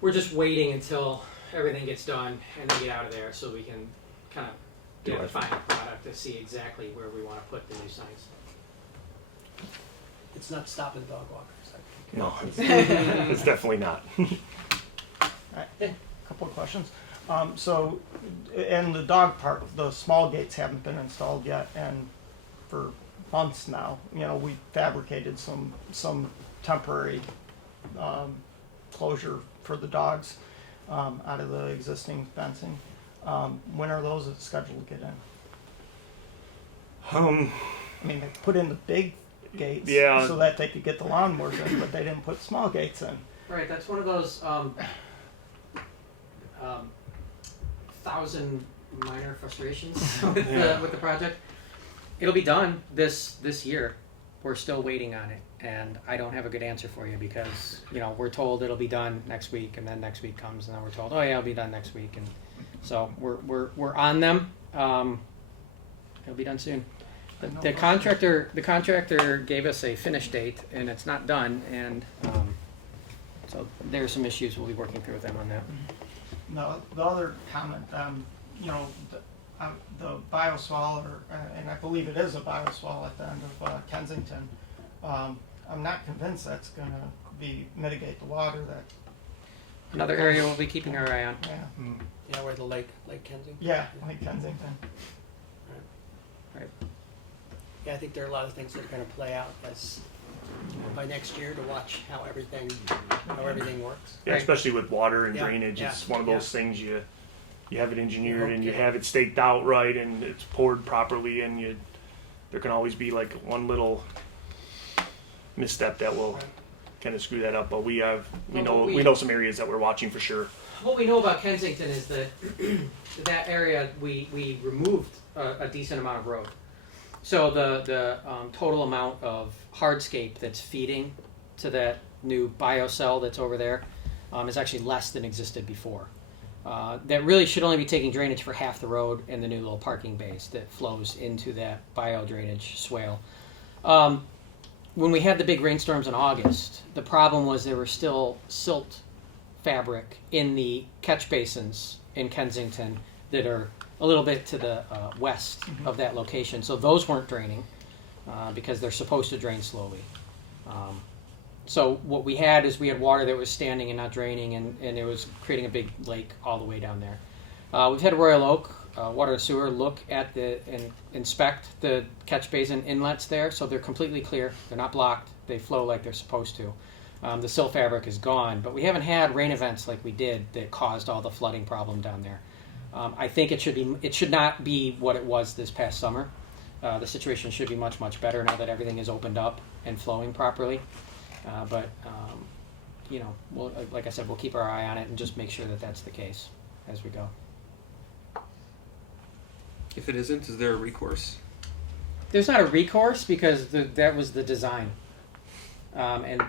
we're just waiting until everything gets done and they get out of there, so we can kind of get the final product to see exactly where we want to put the new signs. It's not stopping dog walkers. No, it's definitely not. A couple of questions. So, in the dog park, the small gates haven't been installed yet, and for months now, we fabricated some temporary closure for the dogs out of the existing fencing. When are those scheduled to get in? They put in the big gates so that they could get the lawnmowers in, but they didn't put small gates in. Right, that's one of those 1,000 minor frustrations with the project. It'll be done this year. We're still waiting on it, and I don't have a good answer for you because we're told it'll be done next week, and then next week comes, and then we're told, oh yeah, it'll be done next week, and so we're on them. It'll be done soon. The contractor gave us a finish date, and it's not done, and so there are some issues we'll be working through with them on that. No, the other comment, the bioswale, and I believe it is a bioswale at the end of Kensington. I'm not convinced that's going to mitigate the water. That another area we'll be keeping our eye on. Yeah, where the Lake Kensington. Yeah, Lake Kensington. Right. Yeah, I think there are a lot of things that are going to play out as by next year to watch how everything works. Yeah, especially with water and drainage, it's one of those things you have it engineered and you have it staked out right and it's poured properly, and there can always be like one little misstep that will kind of screw that up. But we know some areas that we're watching for sure. What we know about Kensington is that that area we removed a decent amount of road. So the total amount of hardscape that's feeding to that new biocell that's over there is actually less than existed before. That really should only be taking drainage for half the road and the new little parking base that flows into that bio drainage swale. When we had the big rainstorms in August, the problem was there were still silt fabric in the catch basins in Kensington that are a little bit to the west of that location. So those weren't draining because they're supposed to drain slowly. So what we had is we had water that was standing and not draining, and it was creating a big lake all the way down there. We've had Royal Oak Water and Sewer look at and inspect the catch basin inlets there, so they're completely clear. They're not blocked. They flow like they're supposed to. The silt fabric is gone, but we haven't had rain events like we did that caused all the flooding problem down there. I think it should not be what it was this past summer. The situation should be much, much better now that everything is opened up and flowing properly. But like I said, we'll keep our eye on it and just make sure that that's the case as we go. If it isn't, is there a recourse? There's not a recourse because that was the design. And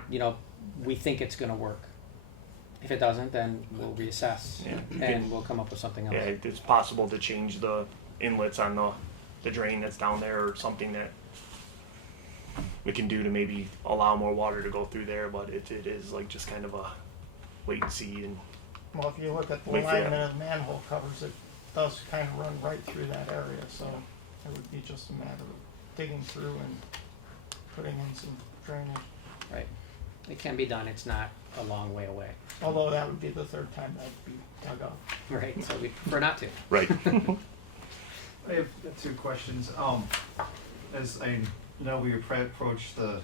we think it's going to work. If it doesn't, then we'll reassess and we'll come up with something else. Yeah, it's possible to change the inlets on the drain that's down there, or something that we can do to maybe allow more water to go through there. But it is like just kind of a wait and see. And well, if you look at the alignment of the manhole covers, it does kind of run right through that area. So it would be just a matter of digging through and putting in some drainage. Right. It can be done. It's not a long way away. Although that would be the third time that'd be dug up. Right. So we prefer not to. Right. I have two questions. As I know we approach the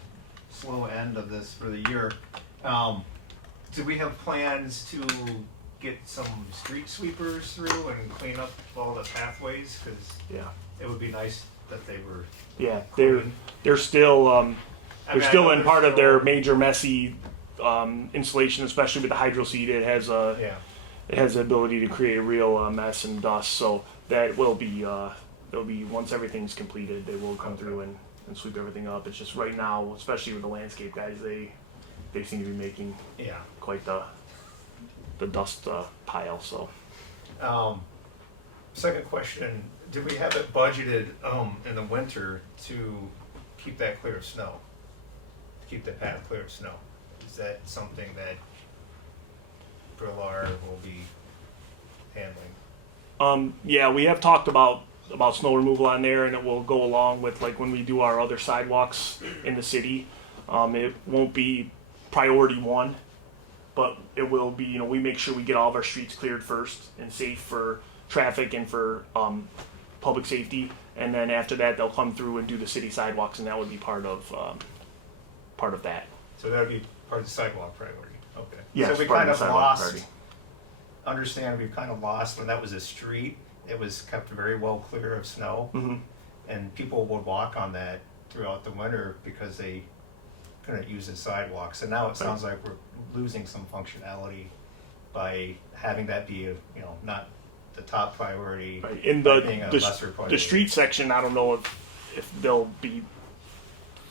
slow end of this for the year, do we have plans to get some street sweepers through and clean up all the pathways? Because it would be nice that they were. Yeah, they're still in part of their major messy installation, especially with the hydro seed. It has the ability to create a real mess and dust. So that will be once everything's completed, they will come through and sweep everything up. It's just right now, especially with the landscape guys, they seem to be making quite the dust pile. So Second question, do we have it budgeted in the winter to keep that clear of snow? To keep the path clear of snow? Is that something that Brillar will be handling? Yeah, we have talked about snow removal on there, and it will go along with like when we do our other sidewalks in the city. It won't be priority one, but it will be, you know, we make sure we get all of our streets cleared first and safe for traffic and for public safety, and then after that they'll come through and do the city sidewalks, and that would be part of that. So that would be part of the sidewalk priority. Okay. Yes, so we part kind of of the sidewalk lost. priority. Understand we've kind of lost when that was a street. It was kept very well clear of snow, and people would walk on that throughout the winter because they couldn't use the sidewalks. And now it sounds like we're losing some functionality by having that be not the top priority. Right. In being a lesser the priority. street section, I don't know if they'll be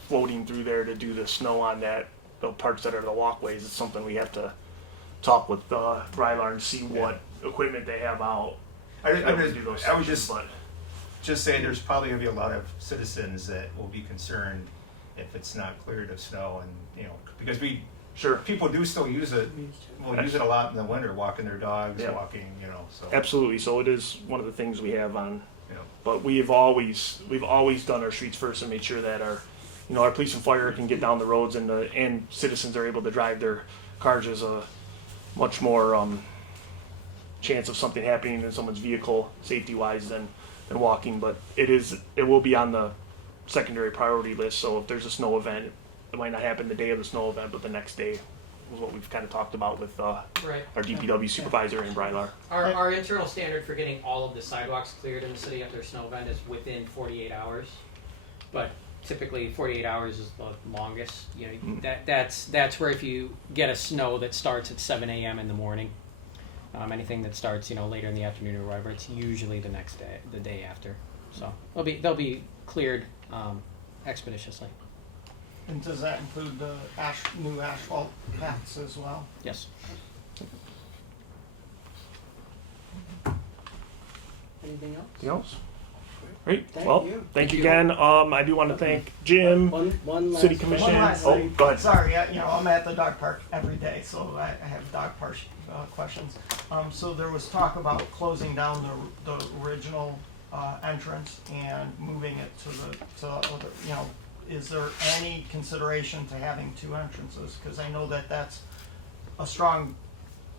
floating through there to do the snow on the parts that are the walkways. It's something we have to talk with Rylar and see what equipment they have out. I would just say there's probably going to be a lot of citizens that will be concerned if it's not cleared of snow, and because people do still use it. We'll use it a lot in the winter, walking their dogs, walking, So absolutely. So it is one of the things we have on. But we've always done our streets first and made sure that our police and fire can get down the roads, and citizens are able to drive their cars. There's a much more chance of something happening in someone's vehicle safety wise than walking, but it will be on the secondary priority list. So if there's a snow event, it might not happen the day of the snow event, but the next day was what we've kind of talked about with our DPW supervisor and Brylar. Our internal standard for getting all of the sidewalks cleared in the city after a snow event is within 48 hours, but typically 48 hours is the longest. That's where if you get a snow that starts at 7 a.m. in the morning, anything that starts later in the afternoon or whatever, it's usually the next day, the day after. So they'll be cleared expeditiously. And does that include the new asphalt paths as well? Yes. Anything else? Anything else? Great. Thank Well, you. thank you again. I do want to thank Jim, One last City thing. Commission. One last Oh, thing. go ahead. Sorry, I'm at the dog park every day, so I have dog park questions. So there was talk about closing down the original entrance and moving it to the other. Is there any consideration to having two entrances? Because I know that's a strong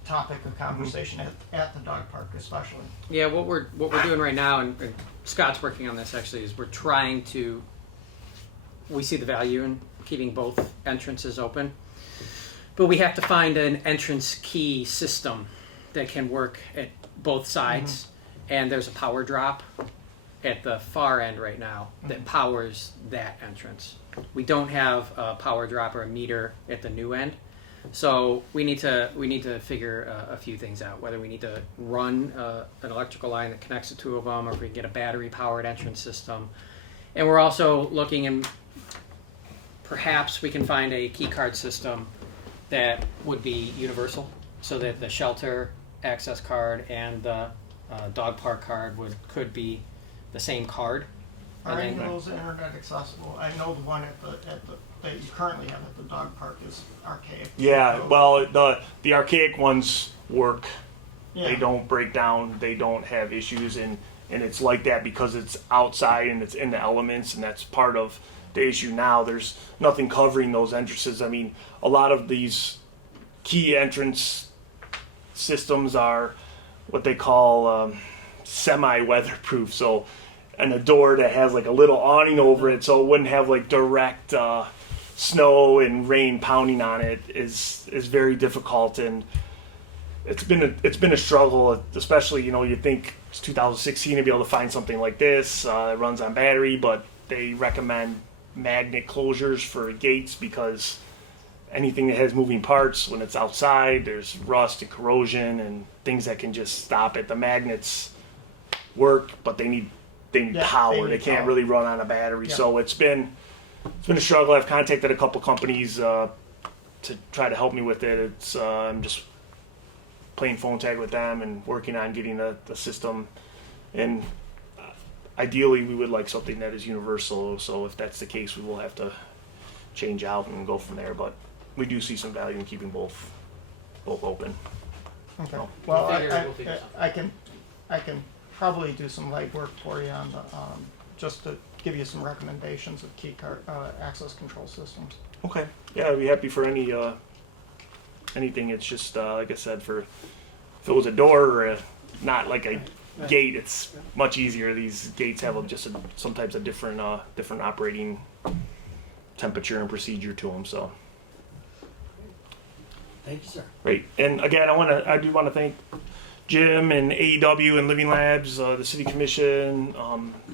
topic of conversation at the dog park, especially. Yeah, what we're doing right now, and Scott's working on this actually, is we see the value in keeping both entrances open, but we have to find an entrance key system that can work at both sides, and there's a power drop at the far end right now that powers that entrance. We don't have a power drop or a meter at the new end. So we need to figure a few things out, whether we need to run an electrical line that connects the two of them, or if we can get a battery-powered entrance system. And we're also looking, and perhaps we can find a key card system that would be universal, so that the shelter access card and the dog park card could be the same card. Are any of those internet accessible? I know the one that you currently have at the dog park is archaic. Yeah, well, the archaic ones work. Yeah. They don't break down. They don't have issues, and it's like that because it's outside and it's in the elements, and that's part of the issue now. There's nothing covering those entrances. I mean, a lot of these key entrance systems are what they call semi-weatherproof. So, and a door that has like a little awning over it, so it wouldn't have like direct snow and rain pounding on it is very difficult, and it's been a struggle, especially you think it's 2016 to be able to find something like this. It runs on battery, but they recommend magnet closures for gates because anything that has moving parts when it's outside, there's rust and corrosion and things that can just stop it. The magnets work, but they need power. They can't really run on a battery. So it's been a struggle. I've contacted a couple companies to try to help me with it. I'm just playing phone tag with them and working on getting the system And ideally, we would like something that is universal. So if that's the case, we will have to change out and go from there. But we do see some value in keeping both open. Okay. So, Well, We'll figure something. I can probably do some legwork for you on the, just to give you some recommendations of key card access control systems. Okay. Yeah, I'd be happy for any anything. It's just like I said, for if it was a door or not like a gate, it's much easier. These gates have sometimes a different operating temperature and procedure to them. So Thank you, sir. great. And again, I do want to thank Jim and AEW and Living Labs, the City Commission,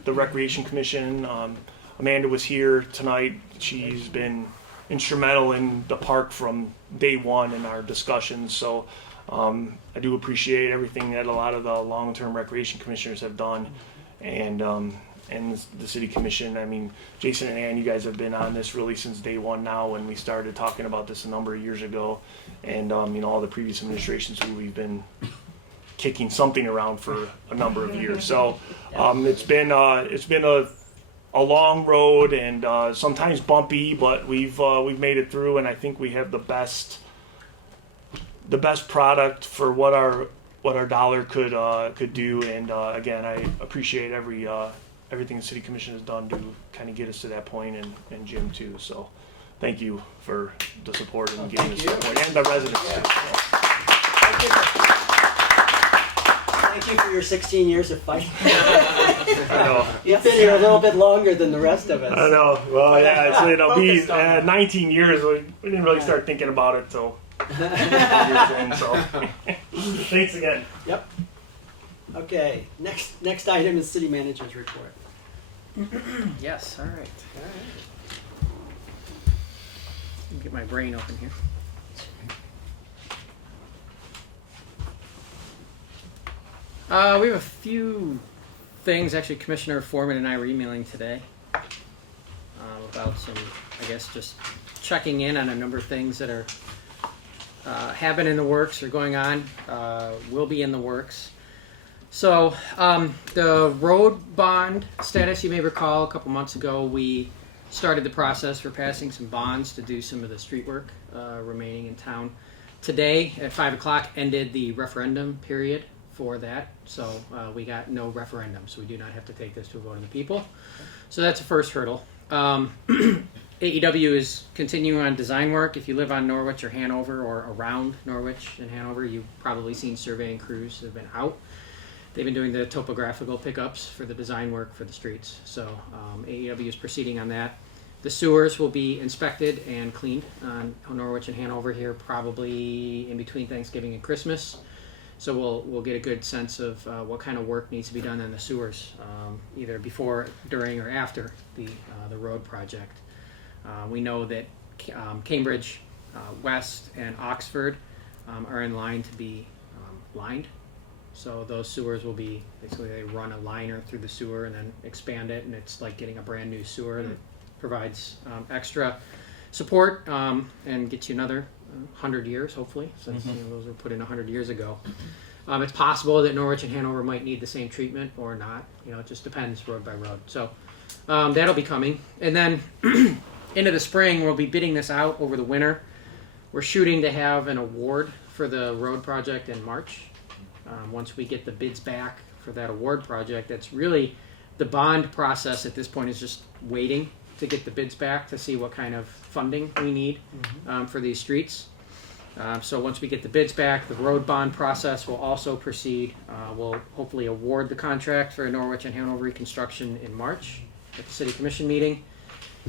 the Recreation Commission. Amanda was here tonight. She's been instrumental in the park from day one in our discussions. So I do appreciate everything that a lot of the long-term recreation commissioners have done, and the City Commission. I mean, Jason and Ann, you guys have been on this really since day one now, when we started talking about this a number of years ago, and all the previous administrations who we've been kicking something around for a number of years. So it's been a long road and sometimes bumpy, but we've made it through, and I think we have the best product for what our dollar could do. And again, I appreciate everything the City Commission has done to kind of get us to that point, and Jim too. So thank you for the support and getting us to that point, and the residents too. Thank you for your 16 years of fighting. I know. You've been here a little bit longer than the rest of us. I know. Well, yeah, it's 19 years. We didn't really start thinking about it till years in. So thanks again. Yep. Okay. Next item is City Manager's report. Yes, all right. Get my brain open here. We have a few things. Actually, Commissioner Foreman and I were emailing today about some, I guess, just checking in on a number of things that are have been in the works or going on, will be in the works. So the road bond status, you may recall a couple months ago, we started the process for passing some bonds to do some of the street work remaining in town. Today at 5 o'clock ended the referendum period for that, so we got no referendum, so we do not have to take this to a vote of the people. So that's the first hurdle. AEW is continuing on design work. If you live on Norwich or Hanover or around Norwich and Hanover, you've probably seen surveying crews that have been out. They've been doing the topographical pickups for the design work for the streets. So AEW is proceeding on that. The sewers will be inspected and cleaned on Norwich and Hanover here probably in between Thanksgiving and Christmas. So we'll get a good sense of what kind of work needs to be done on the sewers, either before, during, or after the road project. We know that Cambridge, West, and Oxford are in line to be lined. So those sewers will be, basically they run a liner through the sewer and then expand it, and it's like getting a brand new sewer that provides extra support and gets you another 100 years, hopefully, since those were put in 100 years ago. It's possible that Norwich and Hanover might need the same treatment or not. It just depends road by road. So that'll be coming. And then into the spring, we'll be bidding this out over the winter. We're shooting to have an award for the road project in March. Once we get the bids back for that award project, that's really the bond process at this point is just waiting to get the bids back to see what kind of funding we need for these streets. So once we get the bids back, the road bond process will also proceed. We'll hopefully award the contract for Norwich and Hanover reconstruction in March at the City Commission meeting.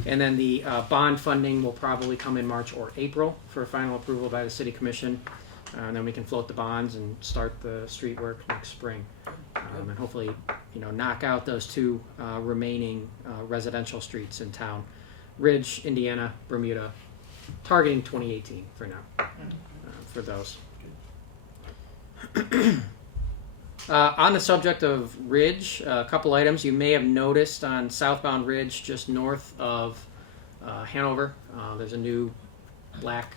And then the bond funding will probably come in March or April for final approval by the City Commission. And then we can float the bonds and start the street work next spring. And hopefully, knock out those two remaining residential streets in town. Ridge, Indiana, Bermuda, targeting 2018 for now, for those. On the subject of Ridge, a couple items you may have noticed on southbound Ridge just north of Hanover. There's a new black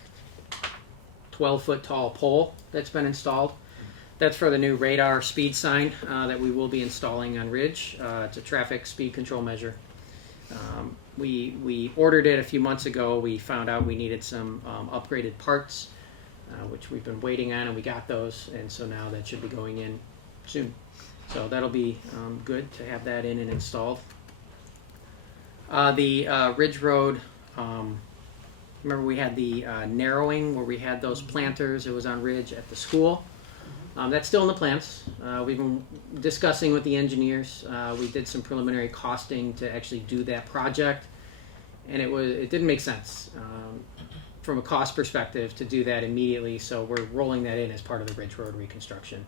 12-foot tall pole that's been installed. That's for the new radar speed sign that we will be installing on Ridge. It's a traffic speed control measure. We ordered it a few months ago. We found out we needed some upgraded parts, which we've been waiting on, and we got those, and so now that should be going in soon. So that'll be good to have that in and installed. The Ridge Road, remember we had the narrowing where we had those planters. It was on Ridge at the school. That's still in the plans. We've been discussing with the engineers. We did some preliminary costing to actually do that project, and it didn't make sense from a cost perspective to do that immediately. So we're rolling that in as part of the Ridge Road reconstruction.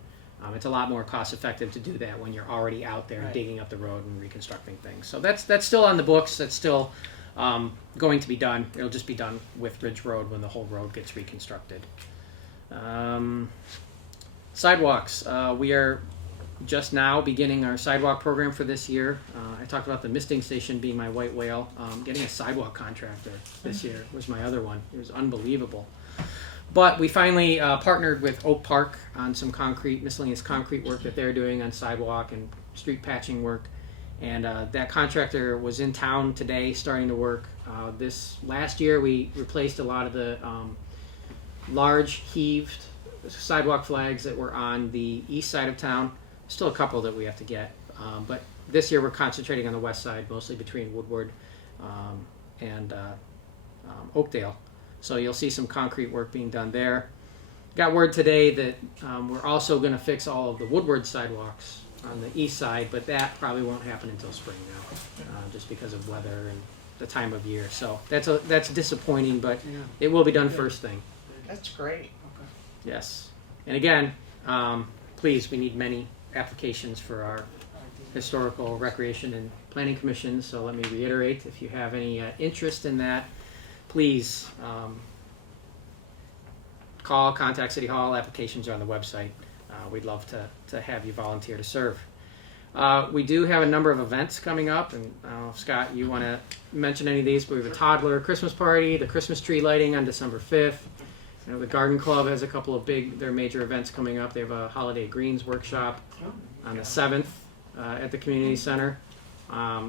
It's a lot more cost effective to do that when you're already out there digging up the road and reconstructing things. So that's still on the books. That's still going to be done. It'll just be done with Ridge Road when the whole road gets reconstructed. Sidewalks. We are just now beginning our sidewalk program for this year. I talked about the misting station being my white whale. Getting a sidewalk contractor this year was my other one. It was unbelievable. But we finally partnered with Oak Park on some miscellaneous concrete work that they're doing on sidewalk and street patching work. And that contractor was in town today starting to work. This last year we replaced a lot of the large heaved sidewalk flags that were on the east side of town. Still a couple that we have to get. But this year we're concentrating on the west side, mostly between Woodward and Oakdale. So you'll see some concrete work being done there. Got word today that we're also going to fix all of the Woodward sidewalks on the east side, but that probably won't happen until spring now, just because of weather and the time of year. So that's disappointing, but it will be done first thing. That's great. Yes. And again, please, we need many applications for our historical, recreation, and planning commissions. So let me reiterate, if you have any interest in that, please contact City Hall. Applications are on the website. We'd love to have you volunteer to serve. We do have a number of events coming up, and I don't know if Scott, you want to mention any of these, but we have a toddler Christmas party, the Christmas tree lighting on December 5th. You know, the Garden Club has a couple of their major events coming up. They have a Holiday Greens workshop on the 7th at the Community Center.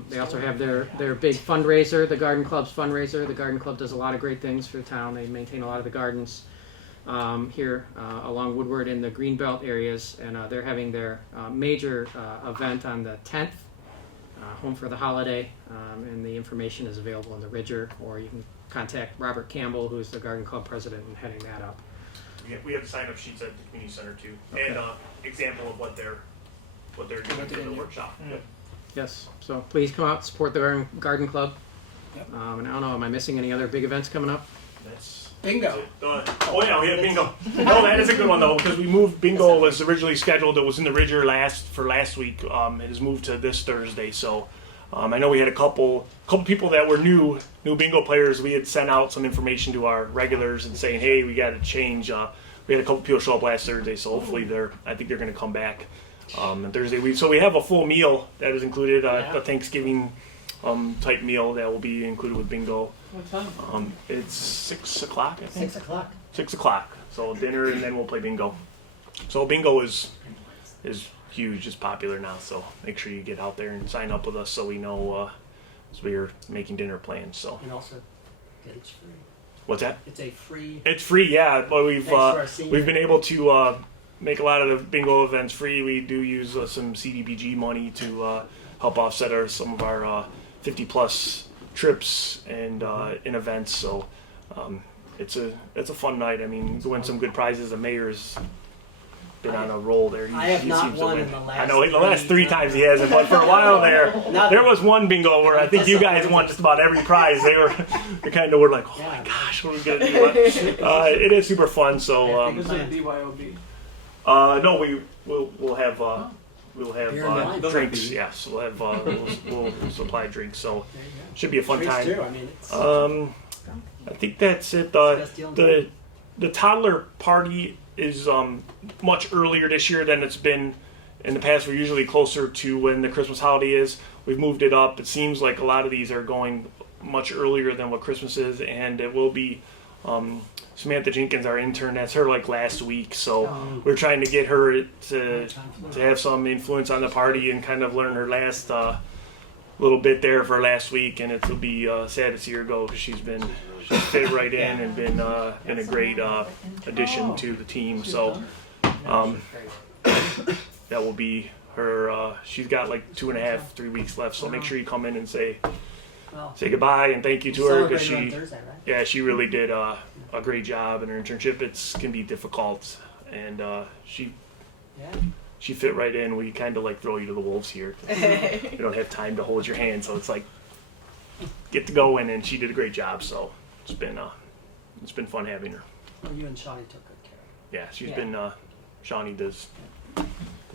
They also have their big fundraiser, the Garden Club's fundraiser. The Garden Club does a lot of great things for the town. They maintain a lot of the gardens here along Woodward in the Greenbelt areas, and they're having their major event on the 10th, Home for the Holiday, and the information is available in the Ridger, or you can contact Robert Campbell, who's the Garden Club president, and heading that up. We have sign-up sheets at the community center too, and example of what they're doing for the workshop. Mm-hmm. Yes, so please come out, support the Garden Club. And I don't know, am I missing any other big events coming up? That's bingo. Oh yeah, we have bingo. No, that is a good one though, because we moved. Bingo was originally scheduled. It was in the Ridger last week. It has moved to this Thursday. So I know we had a couple people that were new bingo players. We had sent out some information to our regulars and saying, hey, we got to change. We had a couple people show up last Thursday, so hopefully I think they're going to come back on Thursday. We have a full meal that is included, a Thanksgiving type meal that will be included with bingo. What time? It's 6 o'clock, I think. 6 o'clock. 6 o'clock. So dinner and then we'll play bingo. So bingo is huge, it's popular now. So make sure you get out there and sign up with us so we know as we're making dinner plans. So. And also, that it's free. What's that? It's a free. It's free, yeah. But we've been able to make a lot of the bingo events free. We do use some CDBG money to help offset some of our 50+ trips and in events. So it's a fun night. I mean, to win some good prizes. The mayor's been on a roll there. I have not won in the last. I know the last 3 times he hasn't, but for a while there was one bingo where I think you guys won just about every prize. They were like, oh my gosh, what are we gonna do? It is super fun. So Is it BYOB? no, we'll have drinks. Yes, we'll have we'll supply drinks. So should be a fun time. Too. I mean, I think that's it. The toddler party is much earlier this year than it's been in the past. We're usually closer to when the Christmas holiday is. We've moved it up. It seems like a lot of these are going much earlier than what Christmas is, and it will be Samantha Jenkins, our intern, that's her like last week. So we're trying to get her to have some influence on the party and kind of learn her last little bit there for last week. And it'll be sad to see her go because she's fit right in and been a great addition to the team. So that will be her. She's got like 2.5, 3 weeks left. So make sure you come in and say goodbye and thank you to her because she really did a great job in her internship. It can be difficult, and she fit right in. We kind of like throw you to the wolves here. We don't have time to hold your hand, so it's like get to go in, and she did a great job. So it's been fun having her. Well, you and Shawnee took good care of her. Yeah, she's been Shawnee does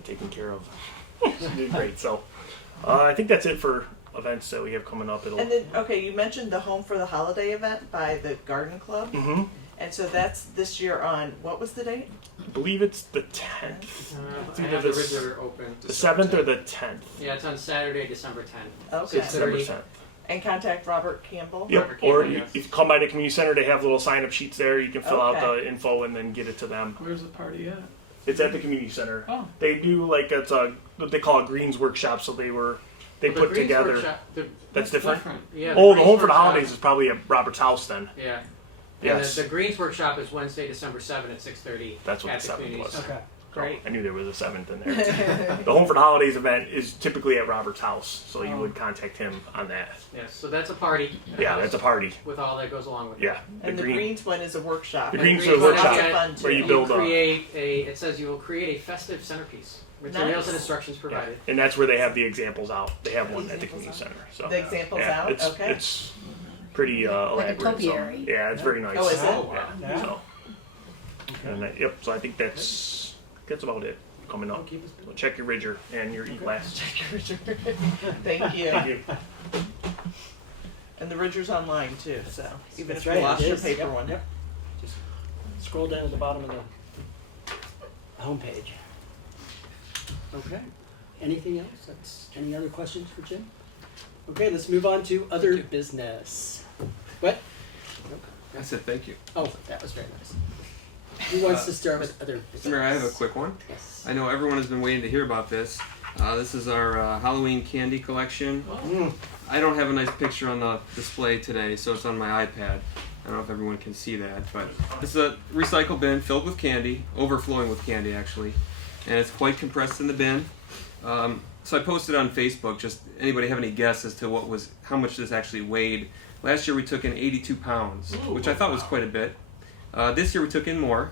taken care of. She did great. So I think that's it for events that we have coming up. And then, you mentioned the Home for the Holiday event by the Garden Club. Mm-hmm. And so that's this year on, what was the date? I believe it's the 10th. It's either the Riddler open. The 7th or the 10th. Yeah, it's on Saturday, December 10th. Okay. December 10th. And contact Robert Campbell? Yep. Robert Or Campbell, if you come by the community center, they have little sign-up sheets there. You can fill out the info and then get it to them. Where's the party at? It's at the community center. Oh. They do like it's what they call a greens workshop. So they put Greens together. Workshop, That's different. Yeah, The Home Greens for the Workshop- Holidays is probably at Robert's house then. Yeah. Yes. And the Greens Workshop is Wednesday, December 7th at 6:30. That's what at the 7th community was. center. Okay. Great. I knew there was a 7th in there. The Home for the Holidays event is typically at Robert's house, so you would contact him on that. Yes, so that's a party. Yeah, that's a party. With all that goes along with Yeah. it. And the Greens one is a workshop. The And Greens is a workshop fun where you too. build It says you will create a festive centerpiece. Materials Nice. and instructions provided. and that's where they have the examples out. They have one at the community center. So The examples yeah, out? It's, Okay. It's pretty elaborate. topiary. So, yeah, it's very nice. Oh, is it? Yeah. So, and yep. So I think that's about it coming up. So check your Ridger and your e-blast. Check your Ridger. Thank you. Thank you. And the Ridger's online too, so even That's if right, you lost it your is. paper Yep, one. Yep. Just scroll down to the bottom of the homepage. Okay. Anything else? Any other questions for Jim? Okay, let's move on to other business. What? I said thank you. Oh, that was very nice. Who wants to start with other business? Mr. Mayor, I have a quick one. Yes. I know everyone has been waiting to hear about this. This is our Halloween candy collection. I don't have a nice picture on the display today, so it's on my iPad. I don't know if everyone can see that, but this is a recycle bin filled with candy, overflowing with candy actually, and it's quite compressed in the bin. So I posted on Facebook. Just anybody have any guess as to how much this actually weighed? Last year we took in 82 pounds, which I thought was quite a bit. This year we took in more.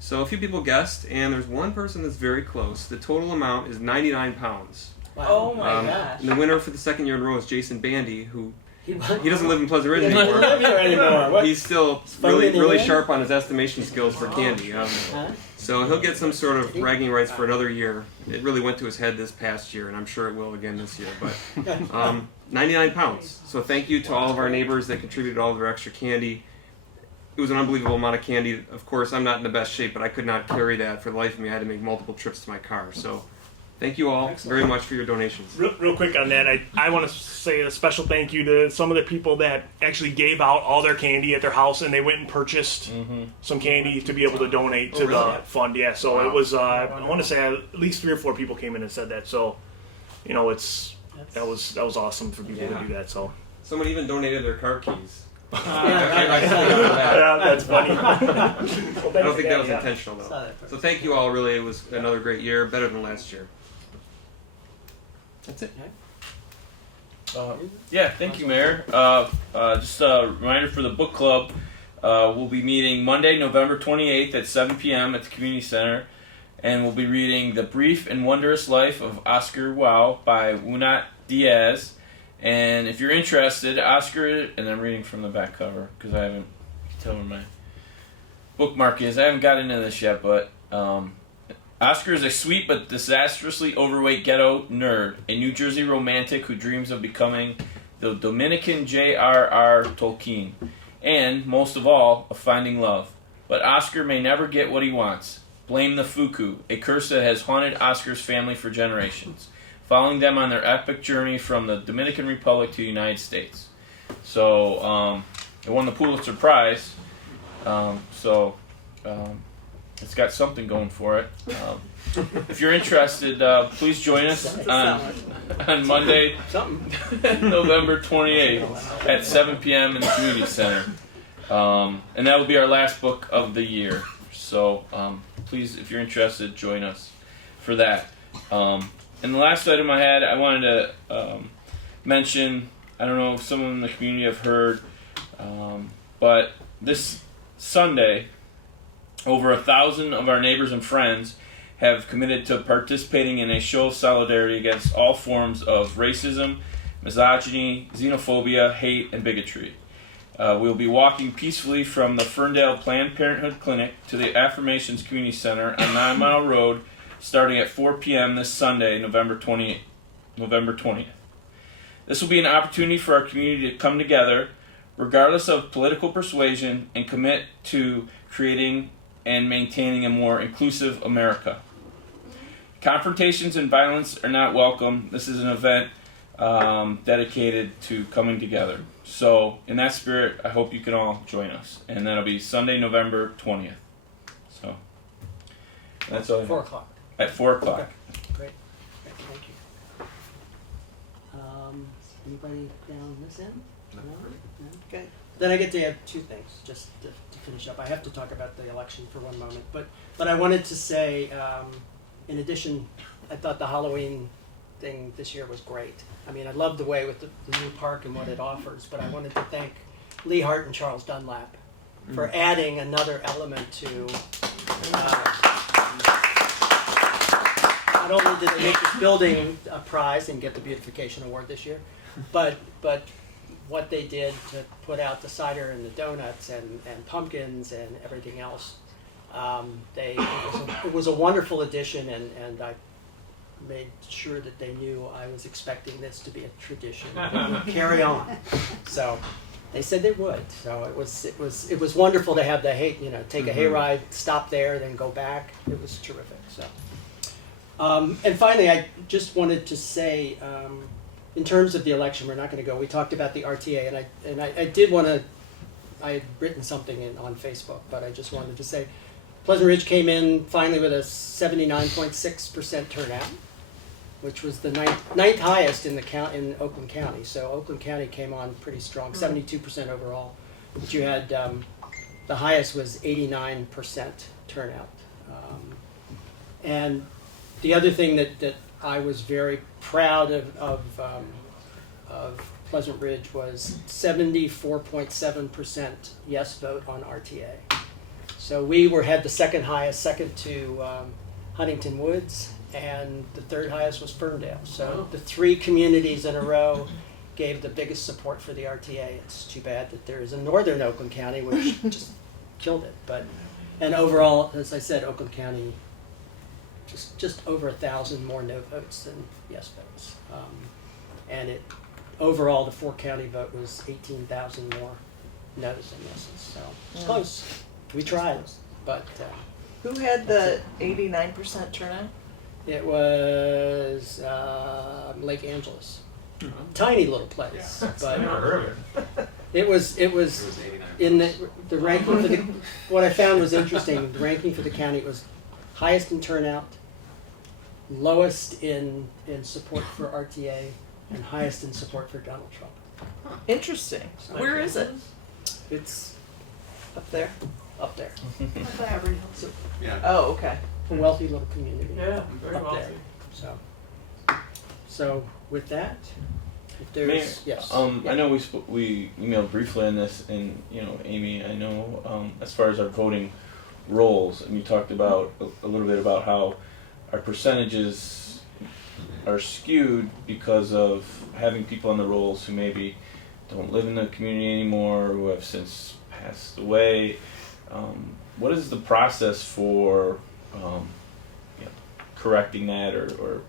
So a few people guessed, and there's one person that's very close. The total amount is 99 pounds. Wow. Oh my gosh. And the winner for the second year in a row is Jason Bandy, who he doesn't live in Pleasant Ridge He doesn't anymore. live here anymore. What? He's still Phone really, in really again? sharp on his estimation skills for candy. So he'll get some sort of bragging rights for another year. It really went to his head this past year, and I'm sure it will again this year. But 99 pounds. So thank you to all of our neighbors that contributed all their extra candy. It was an unbelievable amount of candy. Of course, I'm not in the best shape, but I could not carry that for the life of me. I had to make multiple trips to my car. So thank you all very much for your donations. Real quick on that, I want to say a special thank you to some of the people that actually gave out all their candy at their house, and they went and purchased some candy to be able to donate to the fund. Yeah, so it was. I want to say at least 3 or 4 people came in and said that. So, that was awesome for people to do that. So someone even donated their car keys. Yeah, that's funny. I don't think that was intentional though. So thank you all. Really, it was another great year, better than last year. That's it. Yeah, thank you, Mayor. Just a reminder for the book club. We'll be meeting Monday, November 28th at 7 p.m. at the community center, and we'll be reading The Brief and Wondrous Life of Oscar Wilde by Wunat Diaz. And if you're interested, Oscar, and I'm reading from the back cover because I haven't, you can tell where my bookmark is. I haven't got into this yet, but Oscar is a sweet but disastrously overweight ghetto nerd, a New Jersey romantic who dreams of becoming the Dominican J.R.R. Tolkien, and, most of all, of finding love. But Oscar may never get what he wants. Blame the Fuku, a curse that has haunted Oscar's family for generations, following them on their epic journey from the Dominican Republic to the United States. So, it won the Pulitzer Prize, So it's got something going for it. If you're interested, please join us on Monday, November 28th at 7 p.m. in the Community Center. And that will be our last book of the year. So please, if you're interested, join us for that. And the last item I had, I wanted to mention, I don't know if someone in the community have heard, but this Sunday, over 1,000 of our neighbors and friends have committed to participating in a show of solidarity against all forms of racism, misogyny, xenophobia, hate, and bigotry. We'll be walking peacefully from the Ferndale Planned Parenthood Clinic to the Affirmations Community Center on 9 Mile Road, starting at 4 p.m. this Sunday, November 20th. This will be an opportunity for our community to come together, regardless of political persuasion, and commit to creating and maintaining a more inclusive America. Confrontations and violence are not welcome. This is an event dedicated to coming together. So, in that spirit, I hope you can all join us. And that'll be Sunday, November 20th. So, that's all I have. 4 o'clock. At 4 o'clock. Okay. Great. Thank you. Anybody down this end? No? Okay. Then I get to add 2 things, just to finish up. I have to talk about the election for one moment, but I wanted to say, in addition, I thought the Halloween thing this year was great. I mean, I love the way with the new park and what it offers, but I wanted to thank Lee Hart and Charles Dunlap for adding another element to, not only did they make this building a prize and get the beautification award this year, but what they did to put out the cider and the donuts and pumpkins and everything else. It was a wonderful addition, and I made sure that they knew I was expecting this to be a tradition that would carry on. So they said they would. So it was wonderful to have the take a hayride, stop there, then go back. It was terrific. So and finally, I just wanted to say, in terms of the election, we're not going to go. We talked about the RTA, and I did want to. I had written something on Facebook, but I just wanted to say, Pleasant Ridge came in finally with a 79.6% turnout, which was the ninth highest in Oakland County. So Oakland County came on pretty strong, 72% overall. But you had the highest was 89% turnout. And the other thing that I was very proud of Pleasant Ridge was 74.7% yes vote on RTA. So we had the second highest, second to Huntington Woods, and the third highest was Ferndale. So the 3 communities in a row gave the biggest support for the RTA. It's too bad that there is a northern Oakland County, which just killed it. And overall, as I said, Oakland County, just over 1,000 more no votes than yes votes. And overall, the 4-county vote was 18,000 more no's than yeses. So it's close. We tried, but... Who had the 89% turnout? It was Lake Angeles. Tiny little place. Yeah, but I never heard of It it. was in the ranking for the... What I found was interesting. The ranking for the county was highest in turnout, lowest in support for RTA, and highest in support for Donald Trump. Interesting. So, where is it? It's up there. Up there. So, yeah. Oh, okay. A wealthy little community. Yeah, very up wealthy. There. So with that, if there's yes. I know we emailed briefly on this, and Amy, I know as far as our voting rolls, and you talked about a little bit about how our percentages are skewed because of having people on the rolls who maybe don't live in the community anymore, who have since passed away. What is the process for correcting that or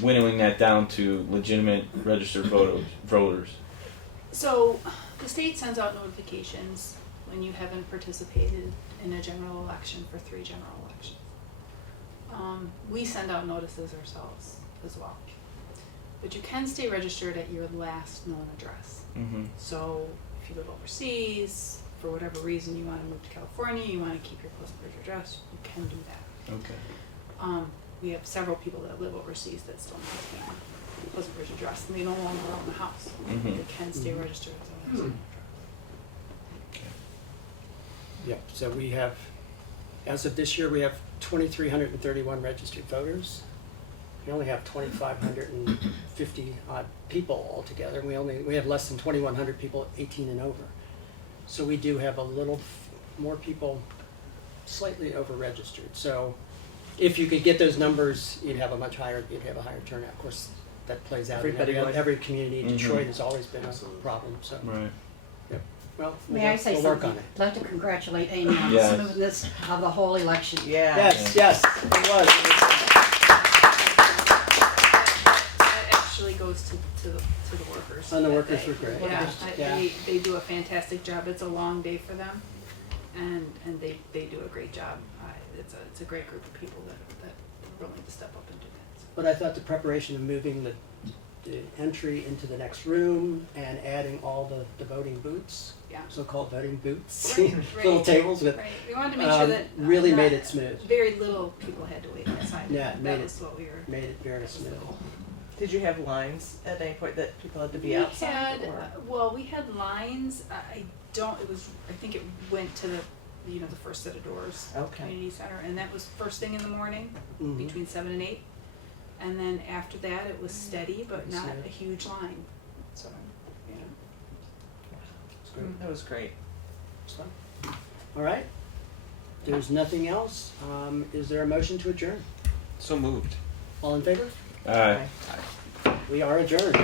winnowing that down to legitimate registered voters? So the state sends out notifications when you haven't participated in a general election for 3 general elections. We send out notices ourselves as well. But you can stay registered at your last known address. Mm-hmm. So if you live overseas, for whatever reason you want to move to California, you want to keep your Pleasant Ridge address, you can do that. Okay. We have several people that live overseas that still have their Pleasant Ridge address, and they no longer own the house. Mhm. They can stay registered as a resident. Yep, so we have, as of this year, we have 2,331 registered voters. We only have 2,550 odd people altogether. We have less than 2,100 people 18 and over. So we do have a little more people slightly over registered. So if you could get those numbers, you'd have a higher turnout. Of course, that plays out Everybody in would. every community. Mhm. Detroit has always been a problem. So Right. yep. Well, May I say we'll work something? on it. I'd like to congratulate Amy on Yes. the smoothness of the whole election. Yeah. Yes, it was. That actually goes to the workers. And the workers were great. Yeah, Yeah. they do a fantastic job. It's a long day for them, and they do a great job. It's a great group of people that are willing to step up and do that. But I thought the preparation of moving the entry into the next room and adding all the voting booths, Yeah. so-called voting booths, Right, little right, tables with, right. We wanted to make sure that really not- made it smooth. Very little people had to wait outside. Yeah, it made that it- was what we were. Made it very smooth. Did you have lines at any point that people had to be We outside? had or? we had lines. I think it went to the first set of doors. Okay. Community center, and that was first thing in the morning Mhm. between 7 and 8, and then after that it was steady but Pretty not smooth. a huge line. So yeah. It's great. That was great. So, all right. There's nothing else. Is there a motion to adjourn? So moved. All in favor? All right. We are adjourned.